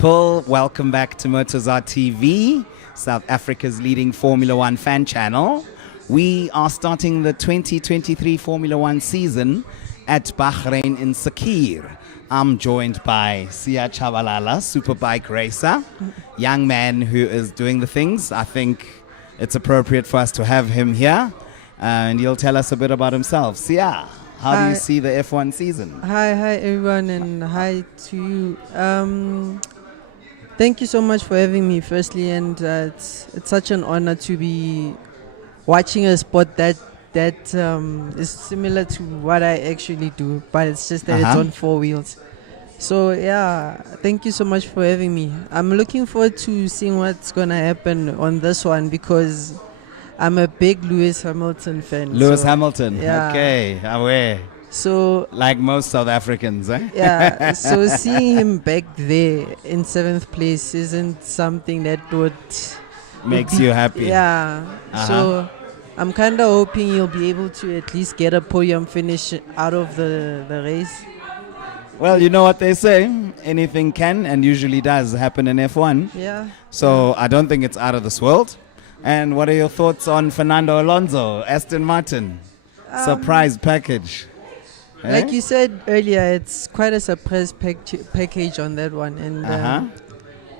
people. Welcome back to Motozar TV, South Africa's leading Formula One fan channel. We are starting the 2023 Formula One season at Bahrain in Sakir. I'm joined by Sia Chabalala, superbike racer, young man who is doing the things. I think it's appropriate for us to have him here, and he'll tell us a bit about himself. Sia, how do you see the F1 season? Hi everyone, and hi to you. Thank you so much for having me, firstly, and it's such an honor to be watching a sport that is similar to what I actually do, but it's just that it's on four wheels. So yeah, thank you so much for having me. I'm looking forward to seeing what's gonna happen on this one because I'm a big Lewis Hamilton fan. Lewis Hamilton, yeah. Okay, aware. So like most South Africans, eh? Yeah, so seeing him back there in 7th place isn't something that makes you happy. Yeah. So I'm kind of hoping he'll be able to at least get a podium finish out of the race. Well, you know what they say, anything can and usually does happen in F1. Yeah. So I don't think it's out of this world. And what are your thoughts on Fernando Alonso, Aston Martin? Surprise package. Like you said earlier, it's quite a surprise package on that one. And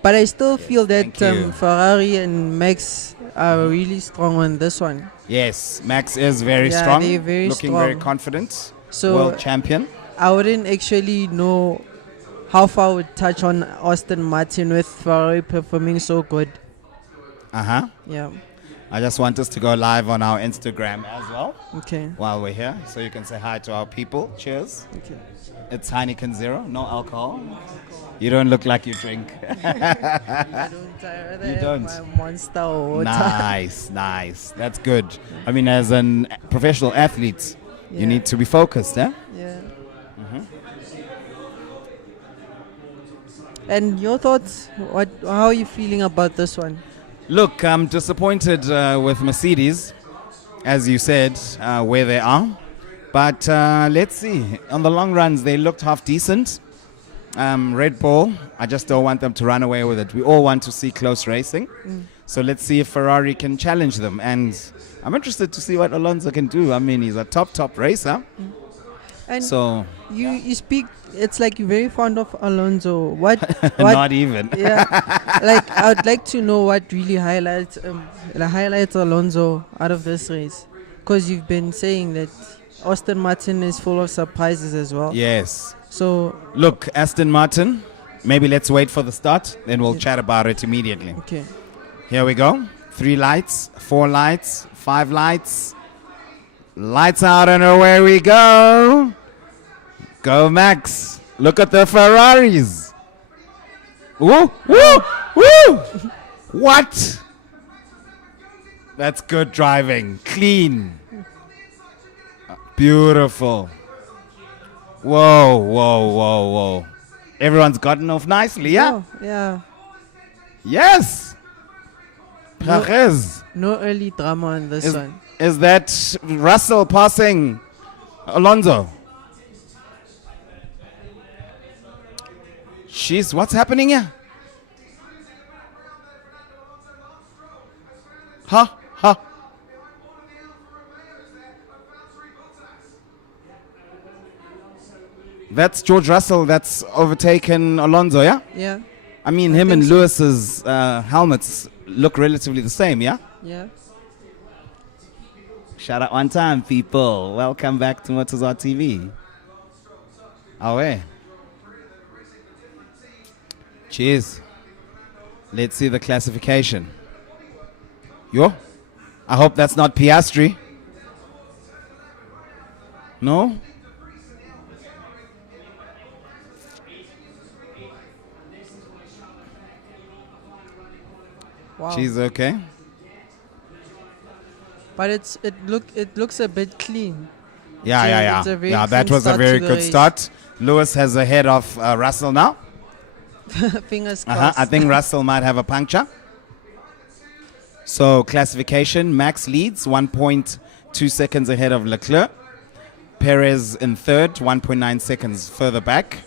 but I still feel that Ferrari and Max are really strong on this one. Yes, Max is very strong, they're very looking strong. very confident, So world champion. I wouldn't actually know how far I would touch on Aston Martin with Ferrari performing so good. Yeah. I just want us to go live on our Instagram as well. Okay. While we're here, so you can say hi to our people. Cheers. Okay. It's Heineken Zero, no alcohol. You don't look like you drink. You don't. My Monster water. Nice. That's good. I mean, as a professional athlete, you need to be focused, eh? Yeah. And your thoughts? How are you feeling about this one? Look, I'm disappointed with Mercedes, as you said, where they are. But let's see. On the long runs, they looked half decent. Red Bull, I just don't want them to run away with it. We all want to see close racing. So let's see if Ferrari can challenge them. And I'm interested to see what Alonso can do. I mean, he's a top racer. And so you speak, it's like you're very fond of Alonso. What Not even. Yeah. Like, I would like to know what really highlights Alonso out of this race. Because you've been saying that Aston Martin is full of surprises as well. Yes. So look, Aston Martin, maybe let's wait for the start, then we'll chat about it immediately. Okay. Here we go. 3 lights, 4 lights, 5 lights. Lights out and away we go. Go Max. Look at the Ferraris. Woo! What? That's good driving. Clean. Beautiful. Whoa. Everyone's gotten off nicely, yeah? Oh, yeah. Yes. Perez. No early drama on this one. Is that Russell passing Alonso? Jeez, what's happening here? Huh? That's George Russell that's overtaken Alonso, yeah? Yeah. I mean, him and Lewis's helmets look relatively the same, yeah? Yeah. Shout out one time, people. Welcome back to Motozar TV. Away. Cheers. Let's see the classification. Yo, I hope that's not Piastri. No? Wow. She's okay. But it looks a bit clean. Yeah. Yeah, that was a very good start. Lewis has ahead of Russell now. Fingers crossed. I think Russell might have a puncture. So classification, Max leads 1.2 seconds ahead of Leclerc. Perez in third, 1.9 seconds further back.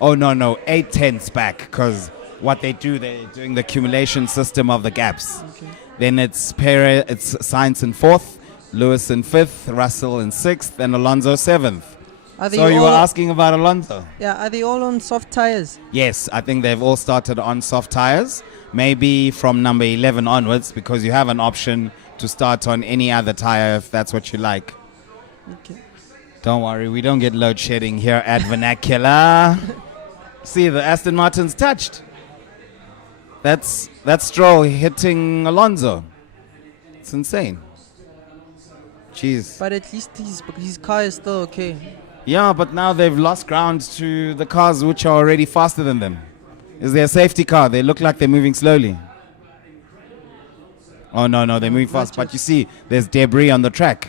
Oh, no, 8 tenths back because what they do, they're doing the accumulation system of the gaps. Okay. Then it's Sainz in fourth, Lewis in fifth, Russell in sixth, and Alonso seventh. Are they So you all, were asking about Alonso? Yeah, are they all on soft tires? Yes, I think they've all started on soft tires. Maybe from number 11 onwards, because you have an option to start on any other tire if that's what you like. Okay. Don't worry, we don't get load shedding here at Vernacular. See, the Aston Martin's touched. That's Stroll hitting Alonso. It's insane. Jeez. But at least his car is still okay. Yeah, but now they've lost ground to the cars which are already faster than them. Is there a safety car? They look like they're moving slowly. Oh, no, they're moving fast. But you see, there's debris on the track.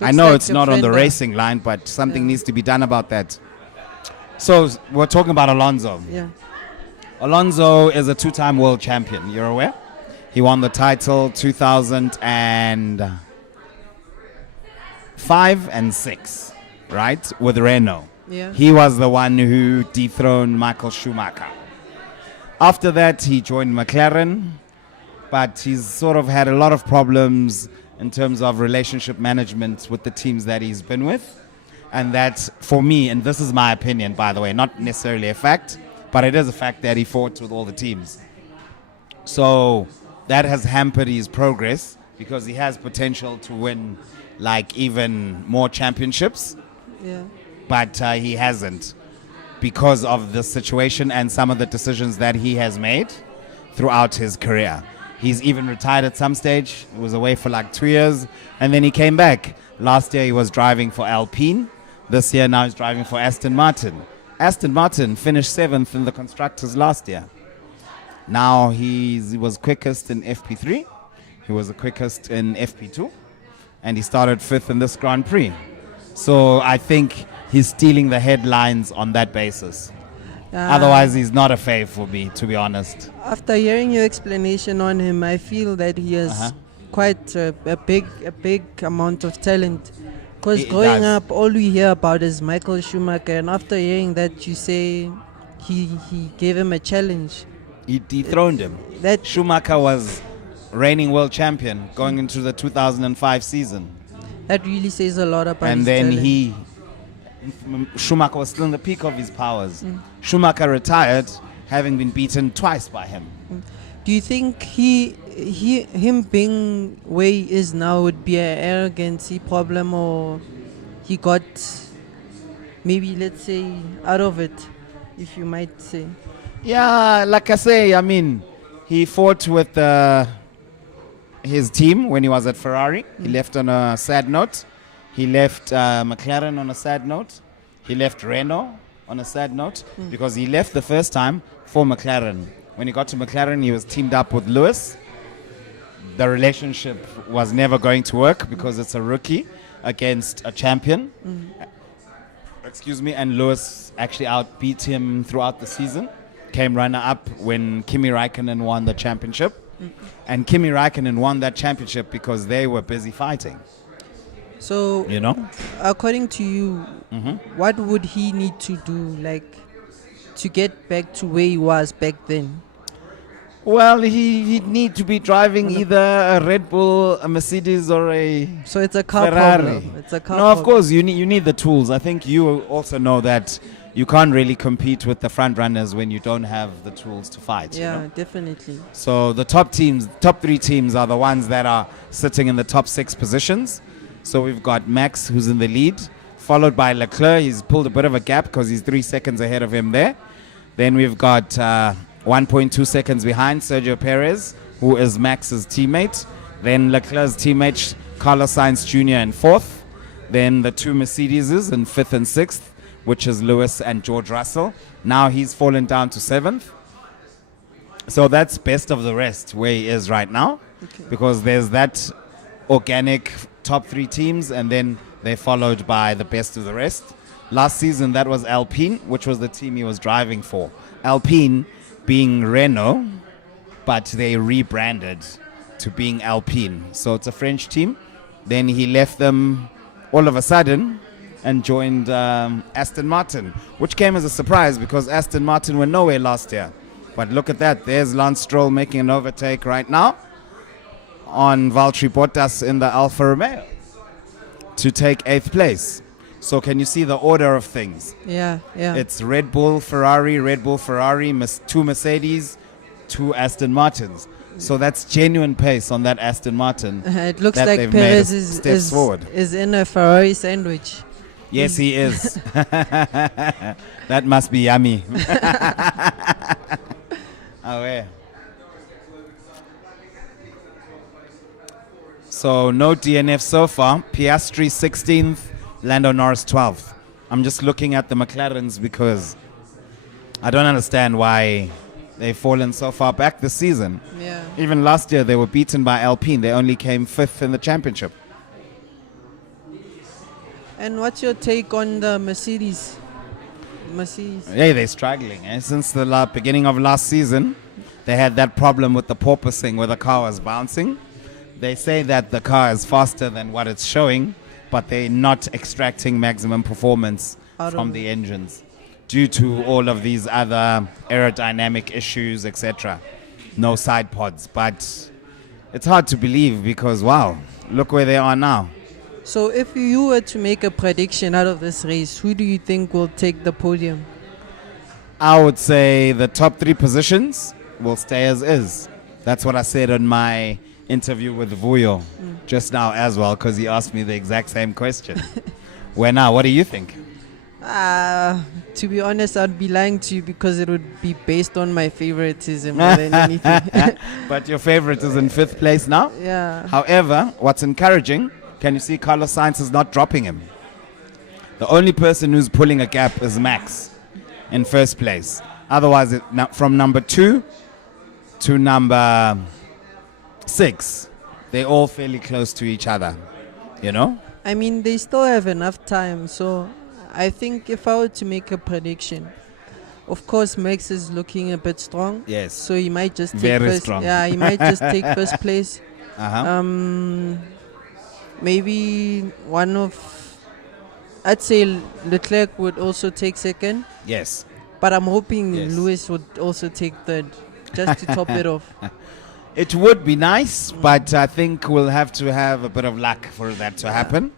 I know like it's a not on the fender. racing line, but something needs to be done about that. So we're talking about Alonso. Yeah. Alonso is a two-time world champion. You're aware? He won the title 2005 and 6, right? With Renault. Yeah. He was the one who dethroned Michael Schumacher. After that, he joined McLaren, but he's sort of had a lot of problems in terms of relationship management with the teams that he's been with. And that, for me, and this is my opinion, by the way, not necessarily a fact, but it is a fact that he fought with all the teams. So that has hampered his progress because he has potential to win like even more championships, Yeah. but he hasn't because of the situation and some of the decisions that he has made throughout his career. He's even retired at some stage. He was away for like 2 years, and then he came back. Last year he was driving for Alpine. This year now he's driving for Aston Martin. Aston Martin finished 7th in the constructors last year. Now he was quickest in FP3. He was the quickest in FP2. And he started 5th in this Grand Prix. So I think he's stealing the headlines on that basis. Otherwise, he's not a fave for me, to be honest. After hearing your explanation on him, I feel that he has quite a big amount of talent. Because He growing does. up, all we hear about is Michael Schumacher, and after hearing that, you say he gave him a challenge. He dethroned him. That Schumacher was reigning world champion going into the 2005 season. that really says a lot about And his then talent. Schumacher was still in the peak of his powers. Schumacher retired, having been beaten twice by him. Do you think him being where he is now would be an arrogancy problem, or he got maybe, let's say, out of it, if you might say? Yeah, like I say, I mean, he fought with his team when he was at Ferrari. He left on a sad note. He left McLaren on a sad note. He left Renault on a sad note because he left the first time for McLaren. When he got to McLaren, he was teamed up with Lewis. The relationship was never going to work because it's a rookie against a champion. Excuse me, and Lewis actually outbeat him throughout the season. Came runner-up when Kimi Raikkonen won the championship. And Kimi Raikkonen won that championship because they were busy fighting. So, You know? according to you, what would he need to do, like, to get back to where he was back then? Well, he'd need to be driving either a Red Bull, a Mercedes, or a So it's a car Ferrari. problem. It's a car No, of problem. course, you need the tools. I think you also know that you can't really compete with the front runners when you don't have the tools to fight. Yeah, You know? definitely. So the top 3 teams are the ones that are sitting in the top 6 positions. So we've got Max, who's in the lead, followed by Leclerc. He's pulled a bit of a gap because he's 3 seconds ahead of him there. Then we've got 1.2 seconds behind Sergio Perez, who is Max's teammate. Then Leclerc's teammate, Carlos Sainz Jr. in 4th. Then the 2 Mercedeses in 5th and 6th, which is Lewis and George Russell. Now he's fallen down to 7th. So that's best of the rest where he is right now, because there's that organic top 3 teams, and then they're followed by the best of the rest. Last season, that was Alpine, which was the team he was driving for. Alpine being Renault, but they rebranded to being Alpine. So it's a French team. Then he left them all of a sudden and joined Aston Martin, which came as a surprise because Aston Martin were nowhere last year. But look at that. There's Lance Stroll making an overtake right now on Valtteri Bottas in the Alfa Romeo to take 8th place. So can you see the order of things? Yeah, yeah. It's Red Bull, Ferrari, two Mercedes, two Aston Martins. So that's genuine pace on that Aston Martin. It looks that like they've Perez made steps forward. is in a Ferrari sandwich. Yes, he is. That must be yummy. Oh, yeah. So no DNF so far. Piastri 16th, Lando Norris 12th. I'm just looking at the McLarens because I don't understand why they've fallen so far back this season. Yeah. Even last year they were beaten by Alpine. They only came 5th in the championship. And what's your take on the Mercedes? Yeah, they're struggling. Since the beginning of last season, they had that problem with the porpoising where the car was bouncing. They say that the car is faster than what it's showing, but they're not extracting maximum performance from the engines due to all of these other aerodynamic issues, etc. No side pods. But it's hard to believe because, wow, look where they are now. So if you were to make a prediction out of this race, who do you think will take the podium? I would say the top 3 positions will stay as is. That's what I said on my interview with Vuyo just now as well, because he asked me the exact same question. Where now? What do you think? To be honest, I'd be lying to you because it would be based on my favoritism more than anything. But your favorite is in 5th place now? Yeah. However, what's encouraging, can you see Carlos Sainz is not dropping him? The only person who's pulling a gap is Max in 1st place. Otherwise, from number 2 to number 6, they're all fairly close to each other, you know? I mean, they still have enough time. So I think if I were to make a prediction, of course, Max is looking a bit strong. Yes. So he might just take Very first. strong. Yeah, he might just take 1st place. Uh-huh. Maybe I'd say Leclerc would also take 2nd. Yes. But I'm hoping Yes. Lewis would also take 3rd, just to top it off. It would be nice, but I think we'll have to have a bit of luck for that to happen.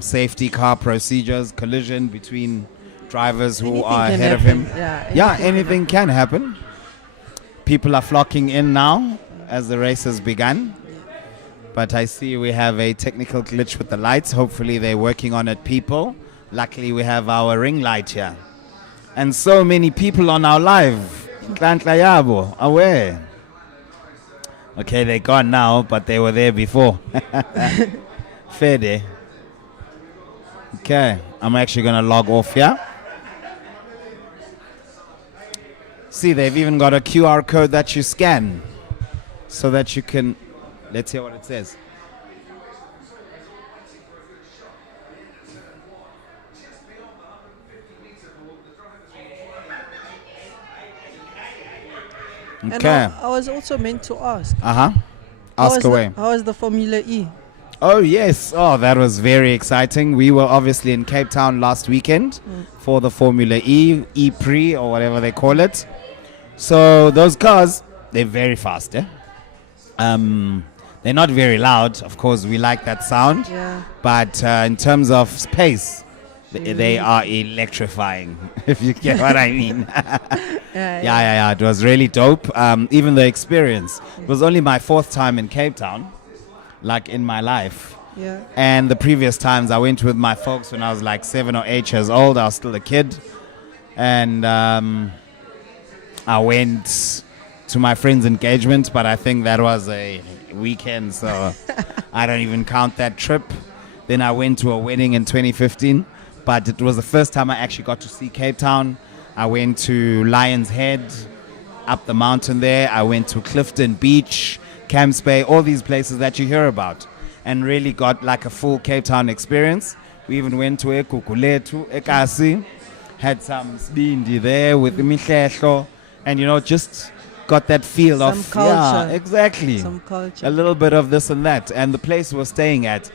Safety car procedures, collision between drivers who Anything are can ahead of happen. him. Yeah, Anything can happen. People are flocking in now as the race has begun. But I see we have a technical glitch with the lights. Hopefully they're working on it, people. Luckily we have our ring light here. And so many people on our live. Aware. Okay, they're gone now, but they were there before. Fair day. Okay, I'm actually going to log off here. See, they've even got a QR code that you scan so that you can... Let's hear what it says. And Okay. I was also meant to ask. Uh-huh. Ask away. How was the Formula E? Oh, yes. Oh, that was very exciting. We were obviously in Cape Town last weekend for the Formula E Prix or whatever they call it. So those cars, they're very fast, eh? They're not very loud. Of course, we like that sound. Yeah. But in terms of space, they are electrifying, if you get what I mean. Yeah. It was really dope. Even the experience. It was only my 4th time in Cape Town, like in my life. Yeah. And the previous times I went with my folks when I was like 7 or 8 years old. I was still a kid. And I went to my friend's engagement, but I think that was a weekend, so I don't even count that trip. Then I went to a wedding in 2015, but it was the first time I actually got to see Cape Town. I went to Lion's Head, up the mountain there. I went to Clifton Beach, Camps Bay, all these places that you hear about, and really got like a full Cape Town experience. We even went to Ekukuletu, Ekasi, had some sbindi there with the Mihlehlo, and just got that feel Some culture. Yeah, exactly. Some culture. A little bit of this and that. And the place we're staying at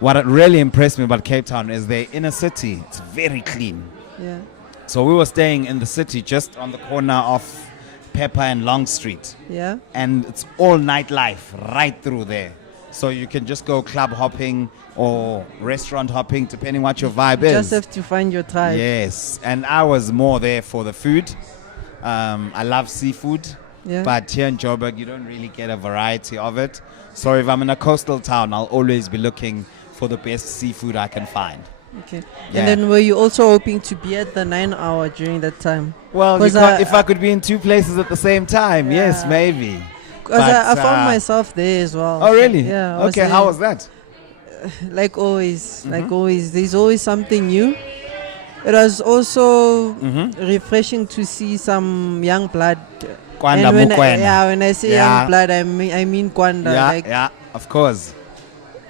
what really impressed me about Cape Town is their inner city. It's very clean. Yeah. So we were staying in the city just on the corner of Pepper and Long Street. Yeah. And it's all nightlife right through there. So you can just go club hopping or restaurant hopping, depending what your vibe You is. just have to find your tribe. Yes, and I was more there for the food. I love seafood, Yeah. but here in Joburg, you don't really get a variety of it. So if I'm in a coastal town, I'll always be looking for the best seafood I can find. Okay. Yeah. And then were you also hoping to be at the 9 hour during that time? Well, 'Cause if I could be in two places at the same time, yes, Yeah. maybe. Because I But, found myself there as well. Oh, really? Yeah. I was Okay, there. how was that? Like always, there's always something new. It was also refreshing to see some young blood. Kwanda And when Mukwena. when I say Yeah. young blood, I mean Kwanda. Yeah, Like, yeah, of course.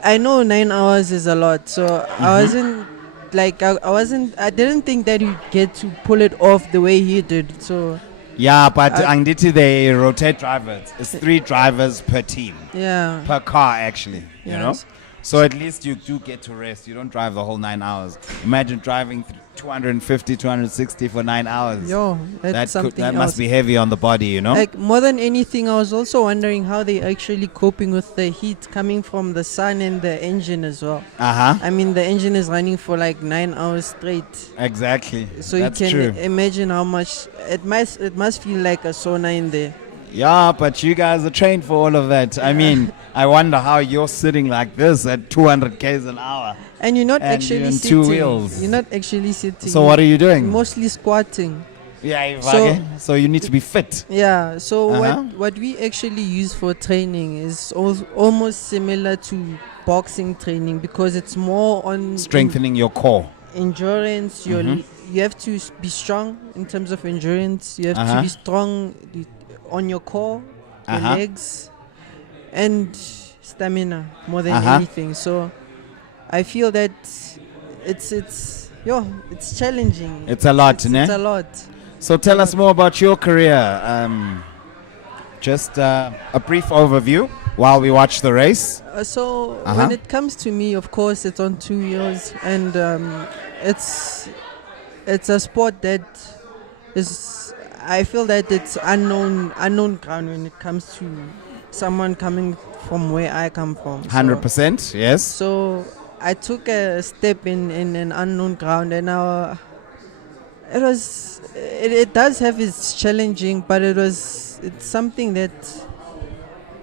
I know 9 hours is a lot, so I wasn't like I didn't think that you'd get to pull it off the way he did. So Yeah, but Angditi, they rotate drivers. It's 3 drivers per team, yeah, per car actually, you know? Yes. So at least you do get to rest. You don't drive the whole 9 hours. Imagine driving 250, 260 for 9 hours. yo, that's something that else. must be heavy on the body, you know? Like more than anything, I was also wondering how they actually coping with the heat coming from the sun and the engine as well. Uh-huh. I mean, the engine is running for like 9 hours straight. Exactly. So That's you can true. imagine how much it must feel like a sauna in there. Yeah, but you guys are trained for all of that. I mean, I wonder how you're sitting like this at 200 k's an hour. And you're not And actually you're on sitting. 2 wheels. You're not actually sitting. So what are you doing? Mostly squatting. Yeah, So- so you need to be fit. Yeah. So Uh-huh. what we actually use for training is almost similar to boxing training because it's more on Strengthening your core. endurance. You have to be strong in terms of endurance. You have to Uh-huh. be strong on your core, your Uh-huh. legs, and stamina more than Uh-huh. anything. So I feel that it's challenging. It's a lot, It's ne? a lot. So tell us more about your career. Just a brief overview while we watch the race. So Uh-huh. when it comes to me, of course, it's on 2 years, and it's a sport that is. I feel that it's unknown ground when it comes to someone coming from where I come from. 100%, yes. So I took a step in an unknown ground, and it does have its challenging, but it's something that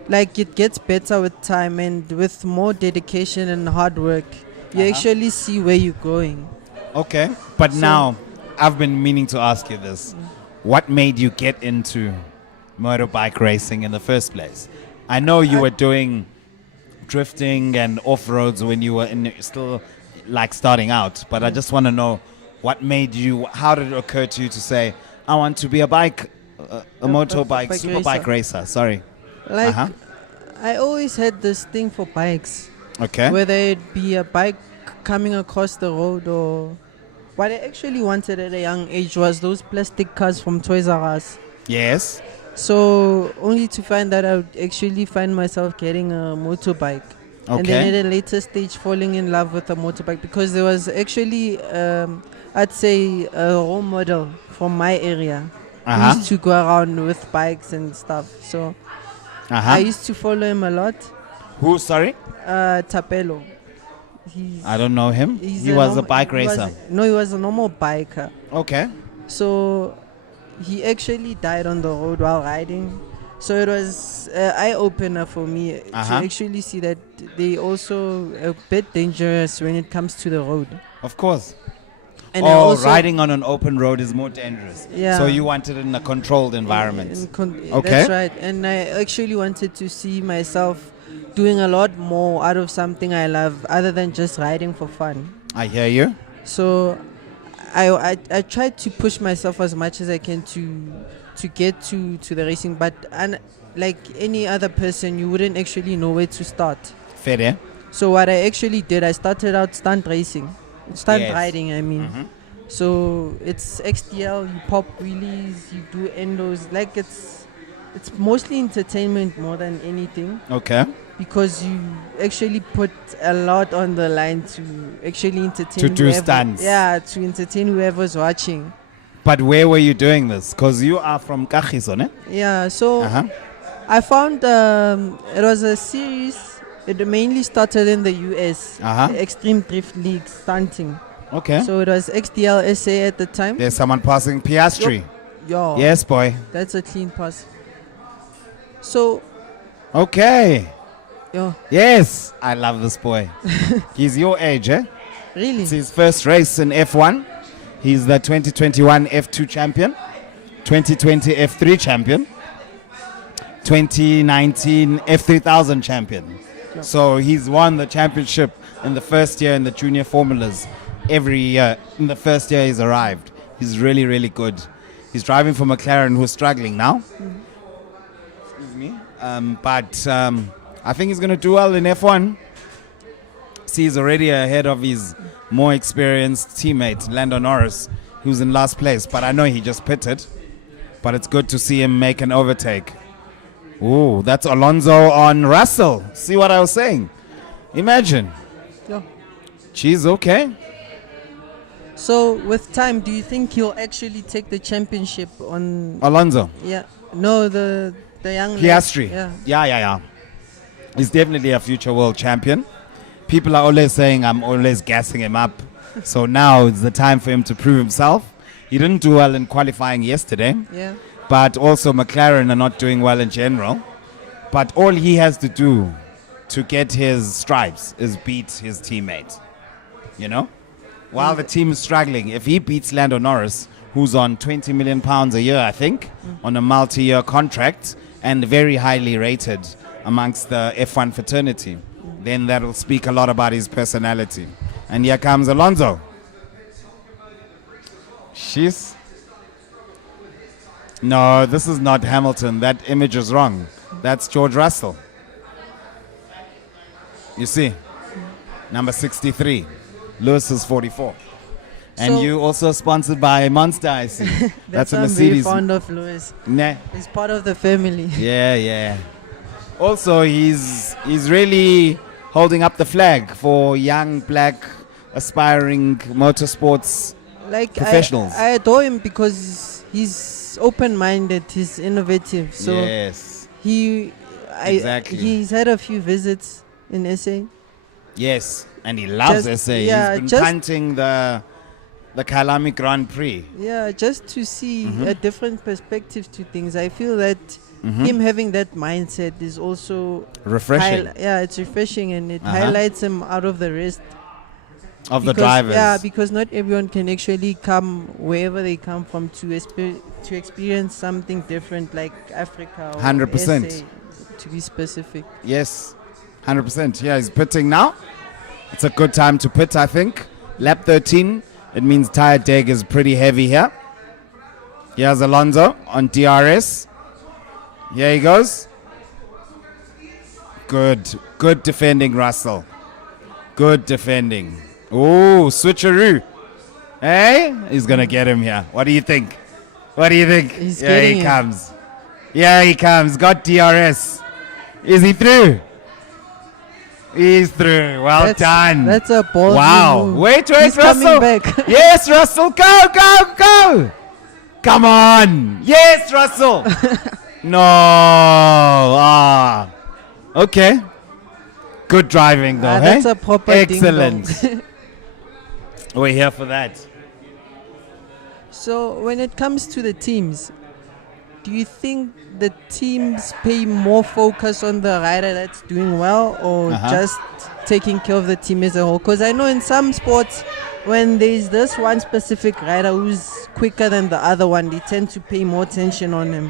like it gets better with time and with more dedication and hard work. You actually see where you're going. Okay. But So- now, I've been meaning to ask you this. What made you get into motorbike racing in the first place? I know you were doing drifting and off-roads when you were still like starting out, but I just want to know what made you, how did it occur to you to say, I want to be a motorbike, bike superbike racer, sorry. Like Uh-huh. I always had this thing for bikes. Okay. Whether it be a bike coming across the road or what I actually wanted at a young age was those plastic cars from Toys R Us. Yes. So only to find that I would actually find myself getting a motorbike. And then Okay. at a later stage falling in love with a motorbike because there was actually I'd say a role model from my area who Uh-huh. used to go around with bikes and stuff. So I Uh-huh. used to follow him a lot. Who, sorry? Tapelo. He's, I don't know him. he's He was a normal- bike he was- racer. No, he was a normal biker. Okay. So he actually died on the road while riding. So it was an eye-opener for me Uh-huh. to actually see that they also a bit dangerous when it comes to the road. Of course. And I also, riding on an open road is more dangerous. Yeah. So you wanted it in a controlled environment. Okay. That's right. And I actually wanted to see myself doing a lot more out of something I love other than just riding for fun. I hear you. So I tried to push myself as much as I can to get to the racing, but like any other person, you wouldn't actually know where to start. Fair, eh? So what I actually did, I started out stunt Yes. riding, I mean. Mhm. So it's XDL, you pop wheelies, you do endos, like it's mostly entertainment more than anything, Okay. because you actually put a lot on the line to actually entertain To do whoever- stunts. Yeah, to entertain whoever's watching. But where were you doing this? Because you are from Kagiso, ne? Yeah, so Uh-huh. I found it was a series. It mainly started in the US, Uh-huh. the Extreme Drift League stunting. Okay. So it was XDL SA at the time. There's someone passing Piastri. Yeah, Yes, boy. that's a clean pass. So, Okay. yeah, Yes. I love this boy. He's your age, eh? really? It's his first race in F1. He's the 2021 F2 champion, 2020 F3 champion, 2019 F3000 champion. Yeah. So he's won the championship in the first year in the junior formulas every year. In the first year he's arrived. He's really, really good. He's driving for McLaren, who's struggling now. Excuse me. But I think he's going to do well in F1. See, he's already ahead of his more experienced teammate, Lando Norris, who's in last place. But I know he just pitted. But it's good to see him make an overtake. Ooh, that's Alonso on Russell. See what I was saying? Imagine. Yeah. She's okay. So with time, do you think he'll actually take the championship on? Alonso. Yeah. No, the young lad. Piastri. Yeah. Yeah. He's definitely a future world champion. People are always saying I'm always gassing him up. So now it's the time for him to prove himself. He didn't do well in qualifying yesterday. Yeah. But also McLaren are not doing well in general. But all he has to do to get his stripes is beat his teammate. You know? While the team is struggling, if he beats Lando Norris, who's on £20 million a year, I think, on a multi-year contract and very highly rated amongst the F1 fraternity, then that'll speak a lot about his personality. And here comes Alonso. She's... No, this is not Hamilton. That image is wrong. That's George Russell. You see? Number 63. Lewis is 44. And So- you also sponsored by Monster, I see. That's a I'm Mercedes. very fond of Lewis. Nah. He's part of the family. Yeah. Also, he's really holding up the flag for young black aspiring motorsports. Like Professionals. I adore him because he's open-minded. He's innovative. So Yes. Exactly. he's had a few visits in SA. Yes. And he loves Just- SA. yeah, He's been just- punting the Kalami Grand Prix. Yeah, just to see Mm-hmm. a different perspective to things. I feel that him having that mindset is also Refreshing it's refreshing, and it Uh-huh. highlights him out of the rest. of the Because- drivers. Yeah, because not everyone can actually come wherever they come from to experience something different, like Africa. Or 100%. SA, to be specific. Yes, 100%. Yeah, he's pitting now. It's a good time to pit, I think. Lap 13. It means tire deg is pretty heavy here. Here's Alonso on DRS. Here he goes. Good defending, Russell. Good defending. Ooh, switcheroo. Hey, he's gonna get him here. What do you think? He's Here getting he him. comes. Here he comes. Got DRS. Is he through? He's through. Well done. That's a ball. Wow. Wait, He's Russell. coming back. Yes, Russell. Go. Come on. Yes, Russell. No. Okay. Good driving, though. That's hey? a proper Excellent. ding-dong. We're here for that. So when it comes to the teams, do you think the teams pay more focus on the rider that's doing well, or Uh-huh. just taking care of the team as a whole? Because I know in some sports, when there's this one specific rider who's quicker than the other one, they tend to pay more attention on him.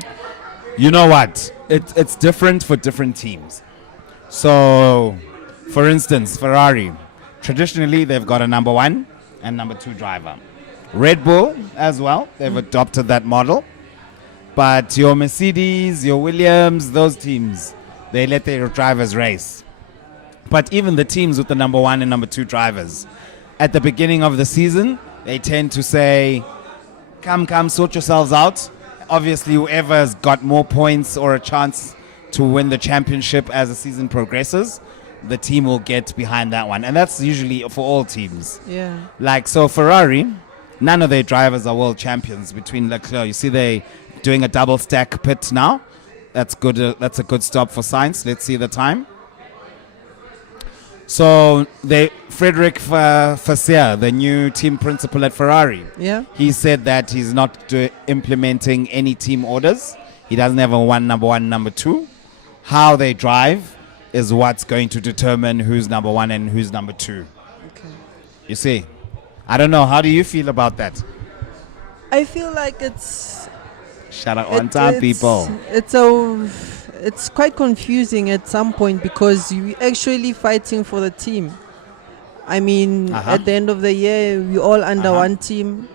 You know what? It's different for different teams. So, for instance, Ferrari, traditionally they've got a number one and number two driver. Red Bull as well, they've adopted that model. But your Mercedes, your Williams, those teams, they let their drivers race. But even the teams with the number one and number two drivers, at the beginning of the season, they tend to say, come, sort yourselves out. obviously whoever's got more points or a chance to win the championship as the season progresses, the team will get behind that one. And that's usually for all teams. Yeah. Like, so Ferrari, none of their drivers are world champions between Leclerc. You see they doing a double stack pit now. That's good. That's a good stop for Sainz. Let's see the time. So Frederick Vasseur, the new team principal at Ferrari, Yeah. he said that he's not implementing any team orders. He doesn't have a number one, number two. How they drive is what's going to determine who's number one and who's number two. Okay. You see, I don't know. How do you feel about that? I feel like it's Shut up on time, people. It's quite confusing at some point because you're actually fighting for the team. I mean, at the end of the year, we're all under one team.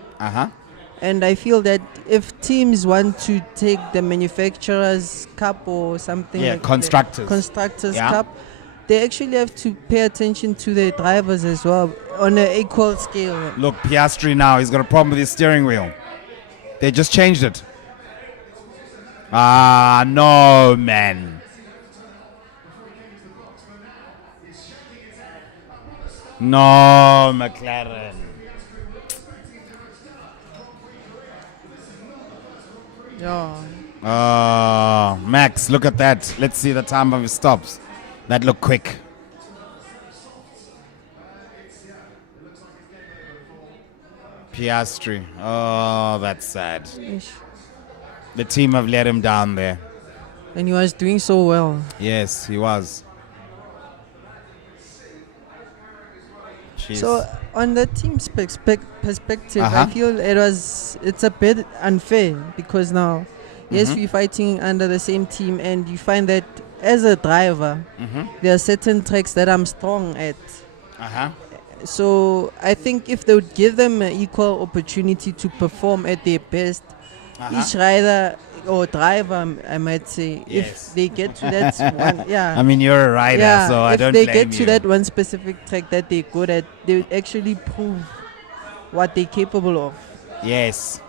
And I feel that if teams want to take the manufacturer's cup or something like constructors cup, they actually have to pay attention to their drivers as well on an equal scale. Look, Piastri now, he's got a problem with his steering wheel. They just changed it. Ah, no, man. No, McLaren. Yeah. Max, look at that. Let's see the time of his stops. That looked quick. Piastri. Oh, that's sad. Ish. The team have let him down there. And he was doing so well. Yes, he was. Jeez. So on the team's perspective, I feel it's a bit unfair because now, yes, we're fighting under the same team, and you find that as a driver, there are certain tracks that I'm strong at. So I think if they would give them an equal opportunity to perform at their best, each rider or driver, I might say, if they get to that one, I mean, you're a rider, so I don't blame you. If they get to that one specific track that they're good at, they would actually prove what they're capable of. Yes.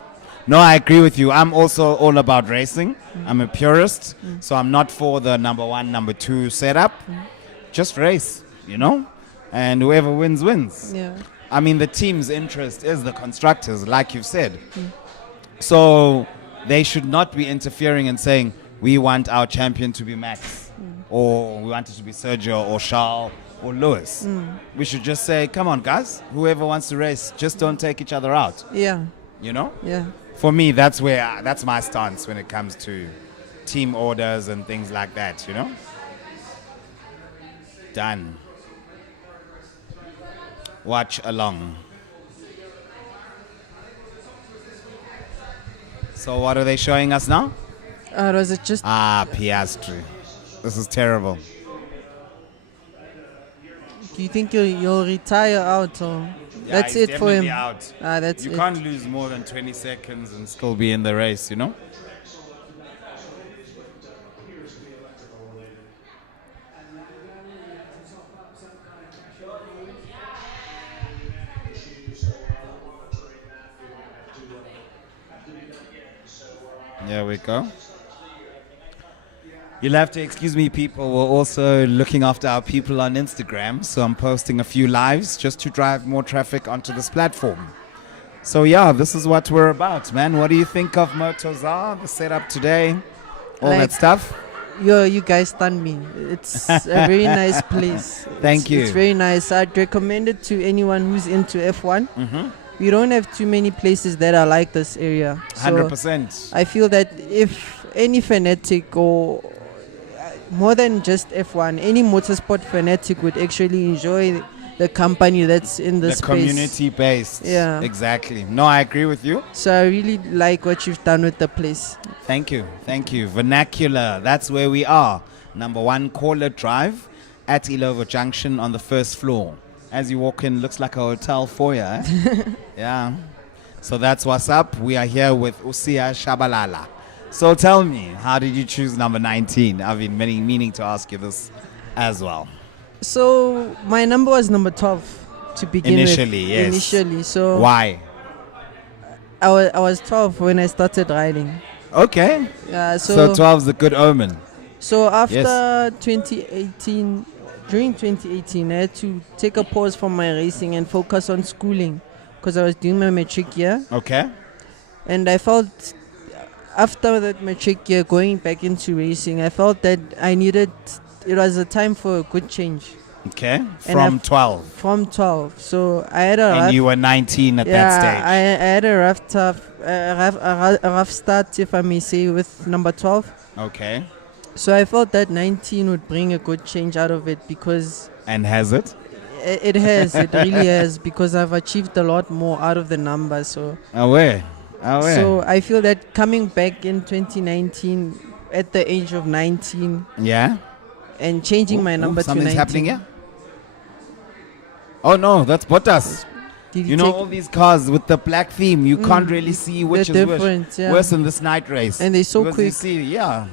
No, I agree with you. I'm also all about racing. I'm a purist, so I'm not for the number one, number two setup. Just race, and whoever wins, wins. Yeah. I mean, the team's interest is the constructors, like you've said. So they should not be interfering and saying, we want our champion to be Max, or we want it to be Sergio, or Charles, or Lewis. We should just say, come on, guys, whoever wants to race, just don't take each other out. Yeah. Yeah. For me, that's my stance when it comes to team orders and things like that, Done. Watch along. So what are they showing us now? Was it just... Piastri. This is terrible. Do you think you'll retire out, or that's he's it for him? Out. That's you it. can't lose more than 20 seconds and still be in the race, There we go. You'll have to excuse me, people. We're also looking after our people on Instagram, so I'm posting a few lives just to drive more traffic onto this platform. So yeah, this is what we're about, man. What do you think of Motozar, the setup today, all that stuff? You guys stunned me. It's a very nice place. Thank you. It's very nice. I'd recommend it to anyone who's into F1. We don't have too many places that are like this area. So 100%. I feel that if any fanatic, or more than just F1, any motorsport fanatic would actually enjoy the company that's in this space. The community based. Yeah. Exactly. No, I agree with you. So I really like what you've done with the place. Thank you. Thank you. Vernacular. That's where we are. Number 1 Corlet Drive at Ilovo Junction on the first floor. As you walk in, looks like a hotel foyer. Yeah. So that's what's up. We are here with Usia Shabalala. So tell me, how did you choose number 19? I've been meaning to ask you this as well. So my number was number 12 to begin Initially, with. yes. Initially, so why? I was 12 when I started riding. Okay. Yeah, So 12 is a good omen. so after Yes. 2018, during 2018, I had to take a pause from my racing and focus on schooling because I was doing my matric year. Okay. And I felt after that matric year, going back into racing, I felt that it was a time for a good change. Okay. And From 12. From 12. So I had a And rough, you were 19 at yeah, that stage. I had a rough start, if I may say, with number 12. Okay. So I felt that 19 would bring a good change out of it because And has it? it has, it really has, because I've achieved a lot more out of the number. So Away. so I feel that coming back in 2019 at the age of 19 Yeah. and changing my number to 19. Something's happening here? Oh no, that's Bottas. Did You know take all these cars with the black theme, you can't really see which the is worse. difference, yeah. Worse in this night race. And they're so Because you quick. see, yeah.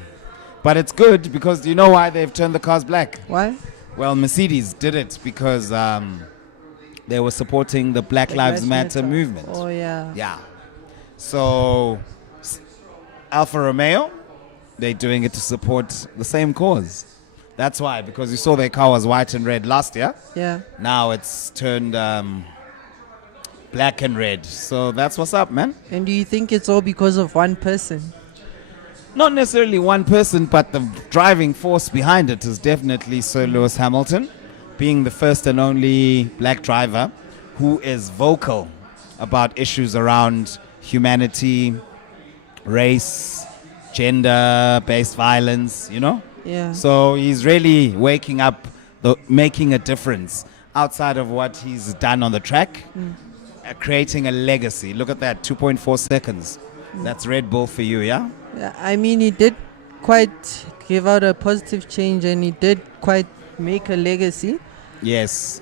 But it's good because do you know why they've turned the cars black? Why? Well, Mercedes did it because they were supporting the Black Lives Matter movement. Oh yeah. Yeah. So Alfa Romeo, they're doing it to support the same cause. That's why, because you saw their car was white and red last year. Yeah. Now it's turned black and red. So that's what's up, man. And do you think it's all because of one person? Not necessarily one person, but the driving force behind it is definitely Sir Lewis Hamilton, being the first and only black driver who is vocal about issues around humanity, race, gender-based violence, you know? Yeah. So he's really waking up, making a difference outside of what he's done on the track, creating a legacy. Look at that, 2.4 seconds. That's Red Bull for you, yeah? Yeah, I mean, he did quite give out a positive change and he did quite make a legacy. Yes.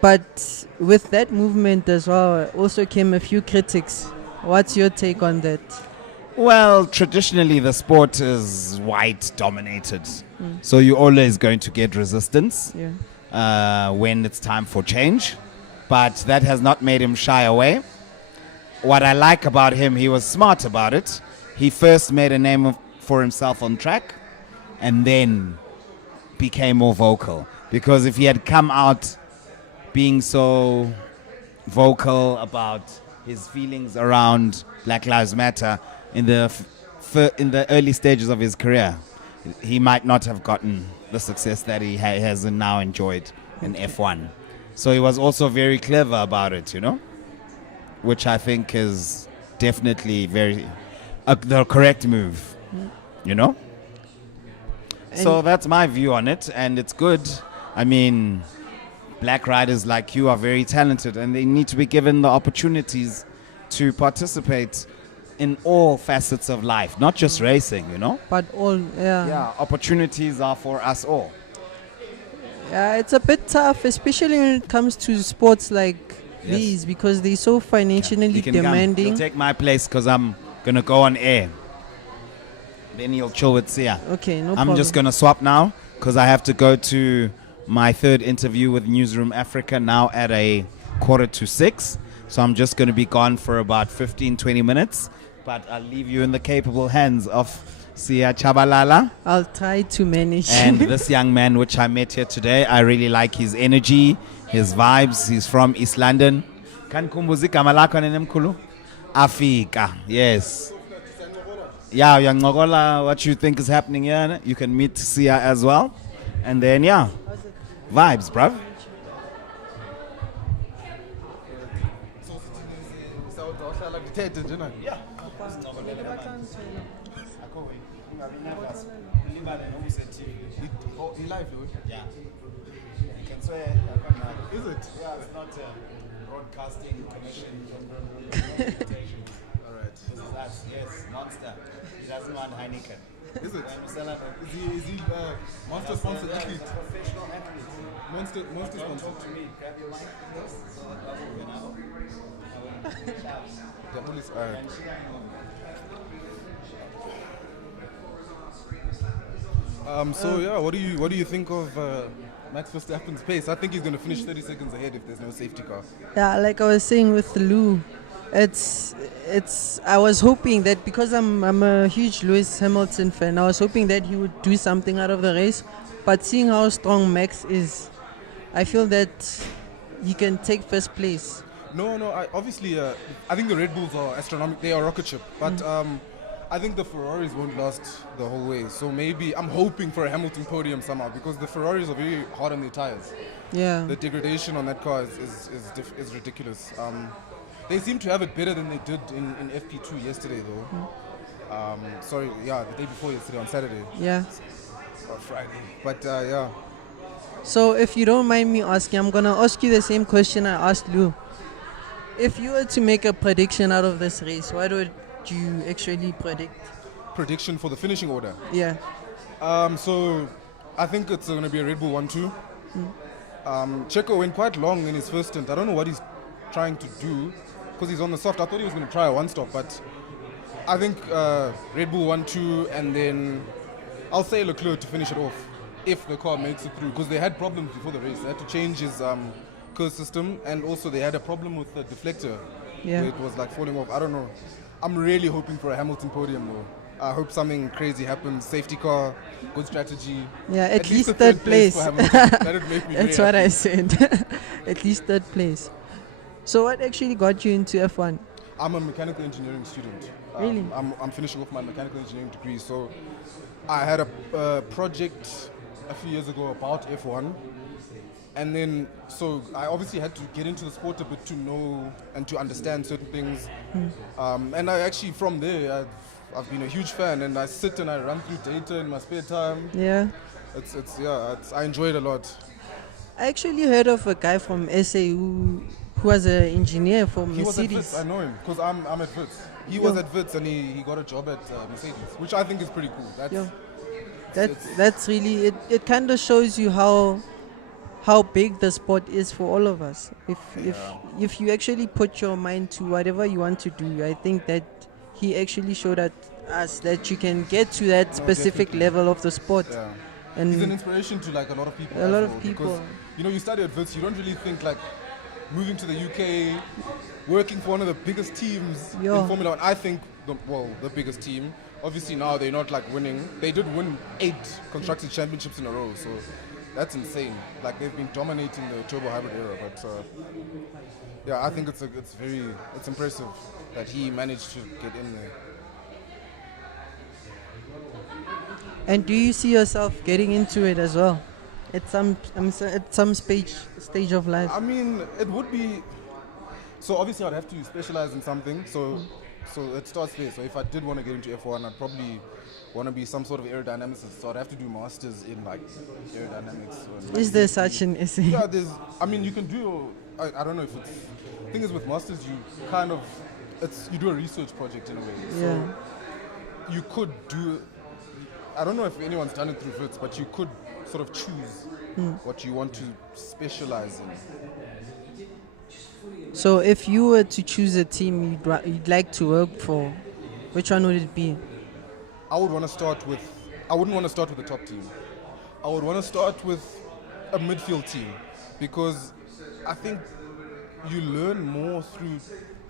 But with that movement as well, also came a few critics. What's your take on that? Well, traditionally the sport is white dominated. So you're always going to get resistance Yeah. when it's time for change. But that has not made him shy away. What I like about him, he was smart about it. He first made a name for himself on track and then became more vocal. Because if he had come out being so vocal about his feelings around Black Lives Matter in the early stages of his career, he might not have gotten the success that he has now enjoyed in F1. So he was also very clever about it, you know, which I think is definitely the correct move, you know. So that's my view on it, and it's good. I mean, black riders like you are very talented, and they need to be given the opportunities to participate in all facets of life, not just racing, you know. But all, yeah. Yeah, opportunities are for us all. Yeah, it's a bit tough, especially when it comes to sports like these, because they're so financially You can come. demanding. You'll take my place because I'm gonna go on air. Then you'll chill with Sia. Okay, no I'm problem. just gonna swap now because I have to go to my third interview with Newsroom Africa now at 5:45. So I'm just gonna be gone for about 15-20 minutes. But I'll leave you in the capable hands of Sia Chabalala I'll try to manage. and this young man which I met here today. I really like his energy, his vibes. He's from East London. Kanikhumbuza igama lakho nenemkhulu? Afika, yes. Yeah, uyancokola what you think is happening here. You can meet Sia as well. And then, yeah, vibes, bruv. Yeah. Yeah. You can swear. Is it? Yeah, it's not broadcasting commission. All right. This is us, yes, Monster. He doesn't want Heineken. Is it? Is he Monster sponsored athlete? Professional athlete. Monster Don't sponsored. talk to me. Grab your mic first. So that will know. The police. Alright. So yeah, what do you think of Max Verstappen's pace? I think he's gonna finish 30 seconds ahead if there's no safety car. Yeah, like I was saying with Lou, It's it's. I was hoping that because I'm a huge Lewis Hamilton fan, I was hoping that he would do something out of the race. But seeing how strong Max is, I feel that he can take first place. No, no. Obviously, I think the Red Bulls are astronomical. They are rocket ship, but I think the Ferraris won't last the whole way. So maybe I'm hoping for a Hamilton podium somehow because the Ferraris are very hard on their tires. Yeah. The degradation on that car is ridiculous. They seem to have it better than they did in FP2 yesterday, though. Sorry, yeah, the day before yesterday on Saturday Yeah. or Friday. But yeah, So if you don't mind me asking, I'm gonna ask you the same question I asked Lou. If you were to make a prediction out of this race, what would you actually predict? prediction for the finishing order. Yeah. So I think it's going to be a Red Bull 1-2. Checo went quite long in his first stint. I don't know what he's trying to do because he's on the soft. I thought he was going to try a one-stop, but I think Red Bull 1-2, and then I'll say Leclerc to finish it off if the car makes it through because they had problems before the race. They had to change his curse system, and also they had a problem with the deflector Yeah. where it was like falling off. I don't know. I'm really hoping for a Hamilton podium though. I hope something crazy happens. Safety car, good strategy. Yeah, at least the third place. for Hamilton. That would make me That's very what I happy. said. At least third place. So what actually got you into F1? I'm a mechanical engineering student. Really? I'm finishing off my mechanical engineering degree. So I had a project a few years ago about F1. And then, so I obviously had to get into the sport a bit to know and to understand certain things. And I actually, from there, I've been a huge fan, and I sit and I run through data in my spare time. Yeah. I enjoy it a lot. I actually heard of a guy from SA who was an engineer for He was at Mercedes. Wits, I know him, because I'm at Wits. He was at Wits and he got a job at Mercedes, which I think is pretty cool. Yeah. It's- That's really it kind of shows you how big the sport is for all of us. If you actually put your mind to whatever you want to do, I think that he actually showed us that you can get to that specific definitely. level of the sport. yeah. And He's an inspiration to like a lot of people. A as lot of well, people. Because, you study at Wits, you don't really think like moving to the UK, working for one of the biggest teams Yeah. in Formula One. I think the biggest team. Obviously now they're not like winning. They did win 8 constructors championships in a row, so that's insane. Like they've been dominating the turbo hybrid era. But yeah, I think it's impressive that he managed to get in there. And do you see yourself getting into it as well, at some stage of life? I mean, it would be. So obviously, I'd have to specialize in something. So it starts there. So if I did want to get into F1, I'd probably want to be some sort of aerodynamicist. So I'd have to do masters in like aerodynamics. Or, Is there such an essay? Yeah, there's. I mean, you can do. I don't know if it's. The thing is with masters, you kind of. You do a research project in a way. Yeah. So you could do. I don't know if anyone's done it through FITS, but you could sort of choose what you want to specialize in. So if you were to choose a team you'd like to work for, which one would it be? I wouldn't want to start with the top team. I would want to start with a midfield team because I think you learn more through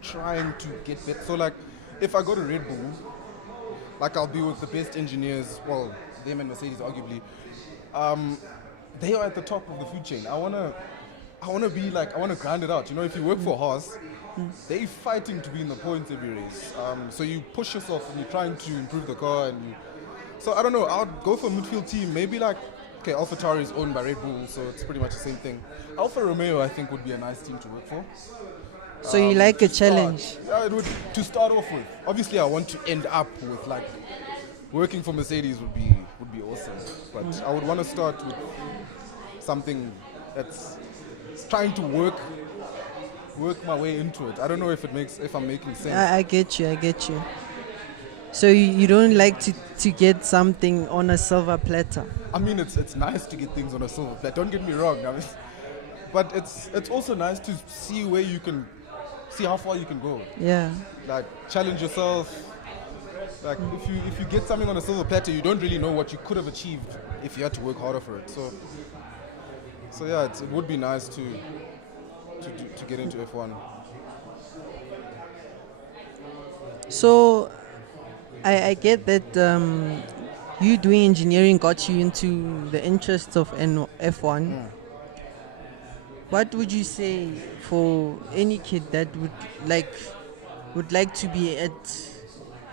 trying to get better. So like, if I go to Red Bull, like I'll be with the best engineers, well, them and Mercedes arguably. They are at the top of the food chain. I wanna grind it out. If you work for Haas, they're fighting to be in the points every race. So you push yourself and you're trying to improve the car. So I don't know. I'll go for a midfield team. Maybe like, okay, AlphaTauri is owned by Red Bull, so it's pretty much the same thing. Alfa Romeo, I think, would be a nice team to work for. So you like a To start- challenge? Yeah, it would. To start off with, obviously, I want to end up with like working for Mercedes would be awesome. But I would want to start with something that's trying to work my way into it. I don't know if I'm making sense. I get you. So you don't like to get something on a silver platter? I mean, it's nice to get things on a silver plate. Don't get me wrong. I mean, but it's also nice to see see how far you can go. Yeah. Like challenge yourself. Like if you get something on a silver platter, you don't really know what you could have achieved if you had to work harder for it. So yeah, it would be nice to get into F1. So I get that you doing engineering got you into the interests of F1. What would you say for any kid that like would like to be at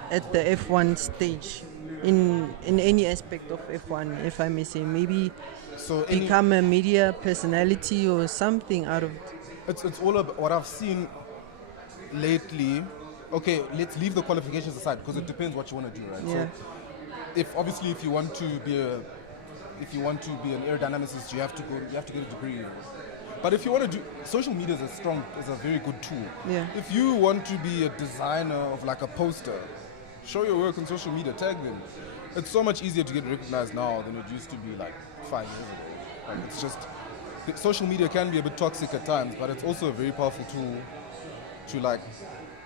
the F1 stage in any aspect of F1, if I may say, maybe So become a media personality or something out of it? it's all about what I've seen lately. Okay, let's leave the qualifications aside because it depends what you want to do, right? Yeah. So if you want to be an aerodynamicist, you have to get a degree. But if you want to do, social media is a very good tool. Yeah. If you want to be a designer of like a poster, show your work on social media, tag them. It's so much easier to get recognized now than it used to be like 5 years ago. Like it's just social media can be a bit toxic at times, but it's also a very powerful tool to like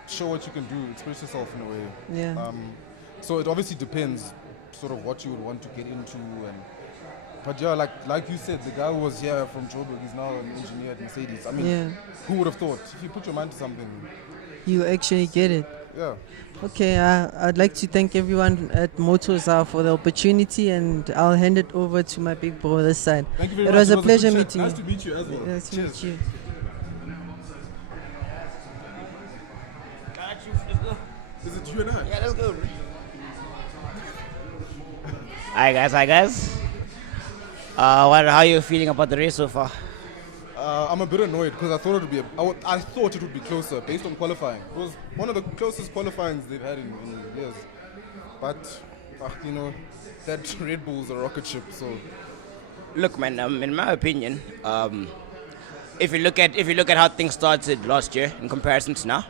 show what you can do, express yourself in a way. Yeah. So it obviously depends sort of what you would want to get into but yeah, like you said, the guy who was here from Joburg, he's now an engineer at Mercedes. I mean, Yeah. who would have thought? If you put your mind to something, You actually get it. yeah. Okay, I'd like to thank everyone at Motozar for the opportunity, and I'll hand it over to my big bro this side. Thank you very It much. was a good pleasure chat. meeting Nice you. to meet you as well. Nice to Cheers. meet you. Is it you and I? Yeah, let's go. Hi guys. How are you feeling about the race so far? I'm a bit annoyed because I thought it would be. I thought it would be closer based on qualifying. It was one of the closest qualifyings they've had in years. But that Red Bull's a rocket ship. So Look, man. In my opinion, if you look at how things started last year in comparison to now,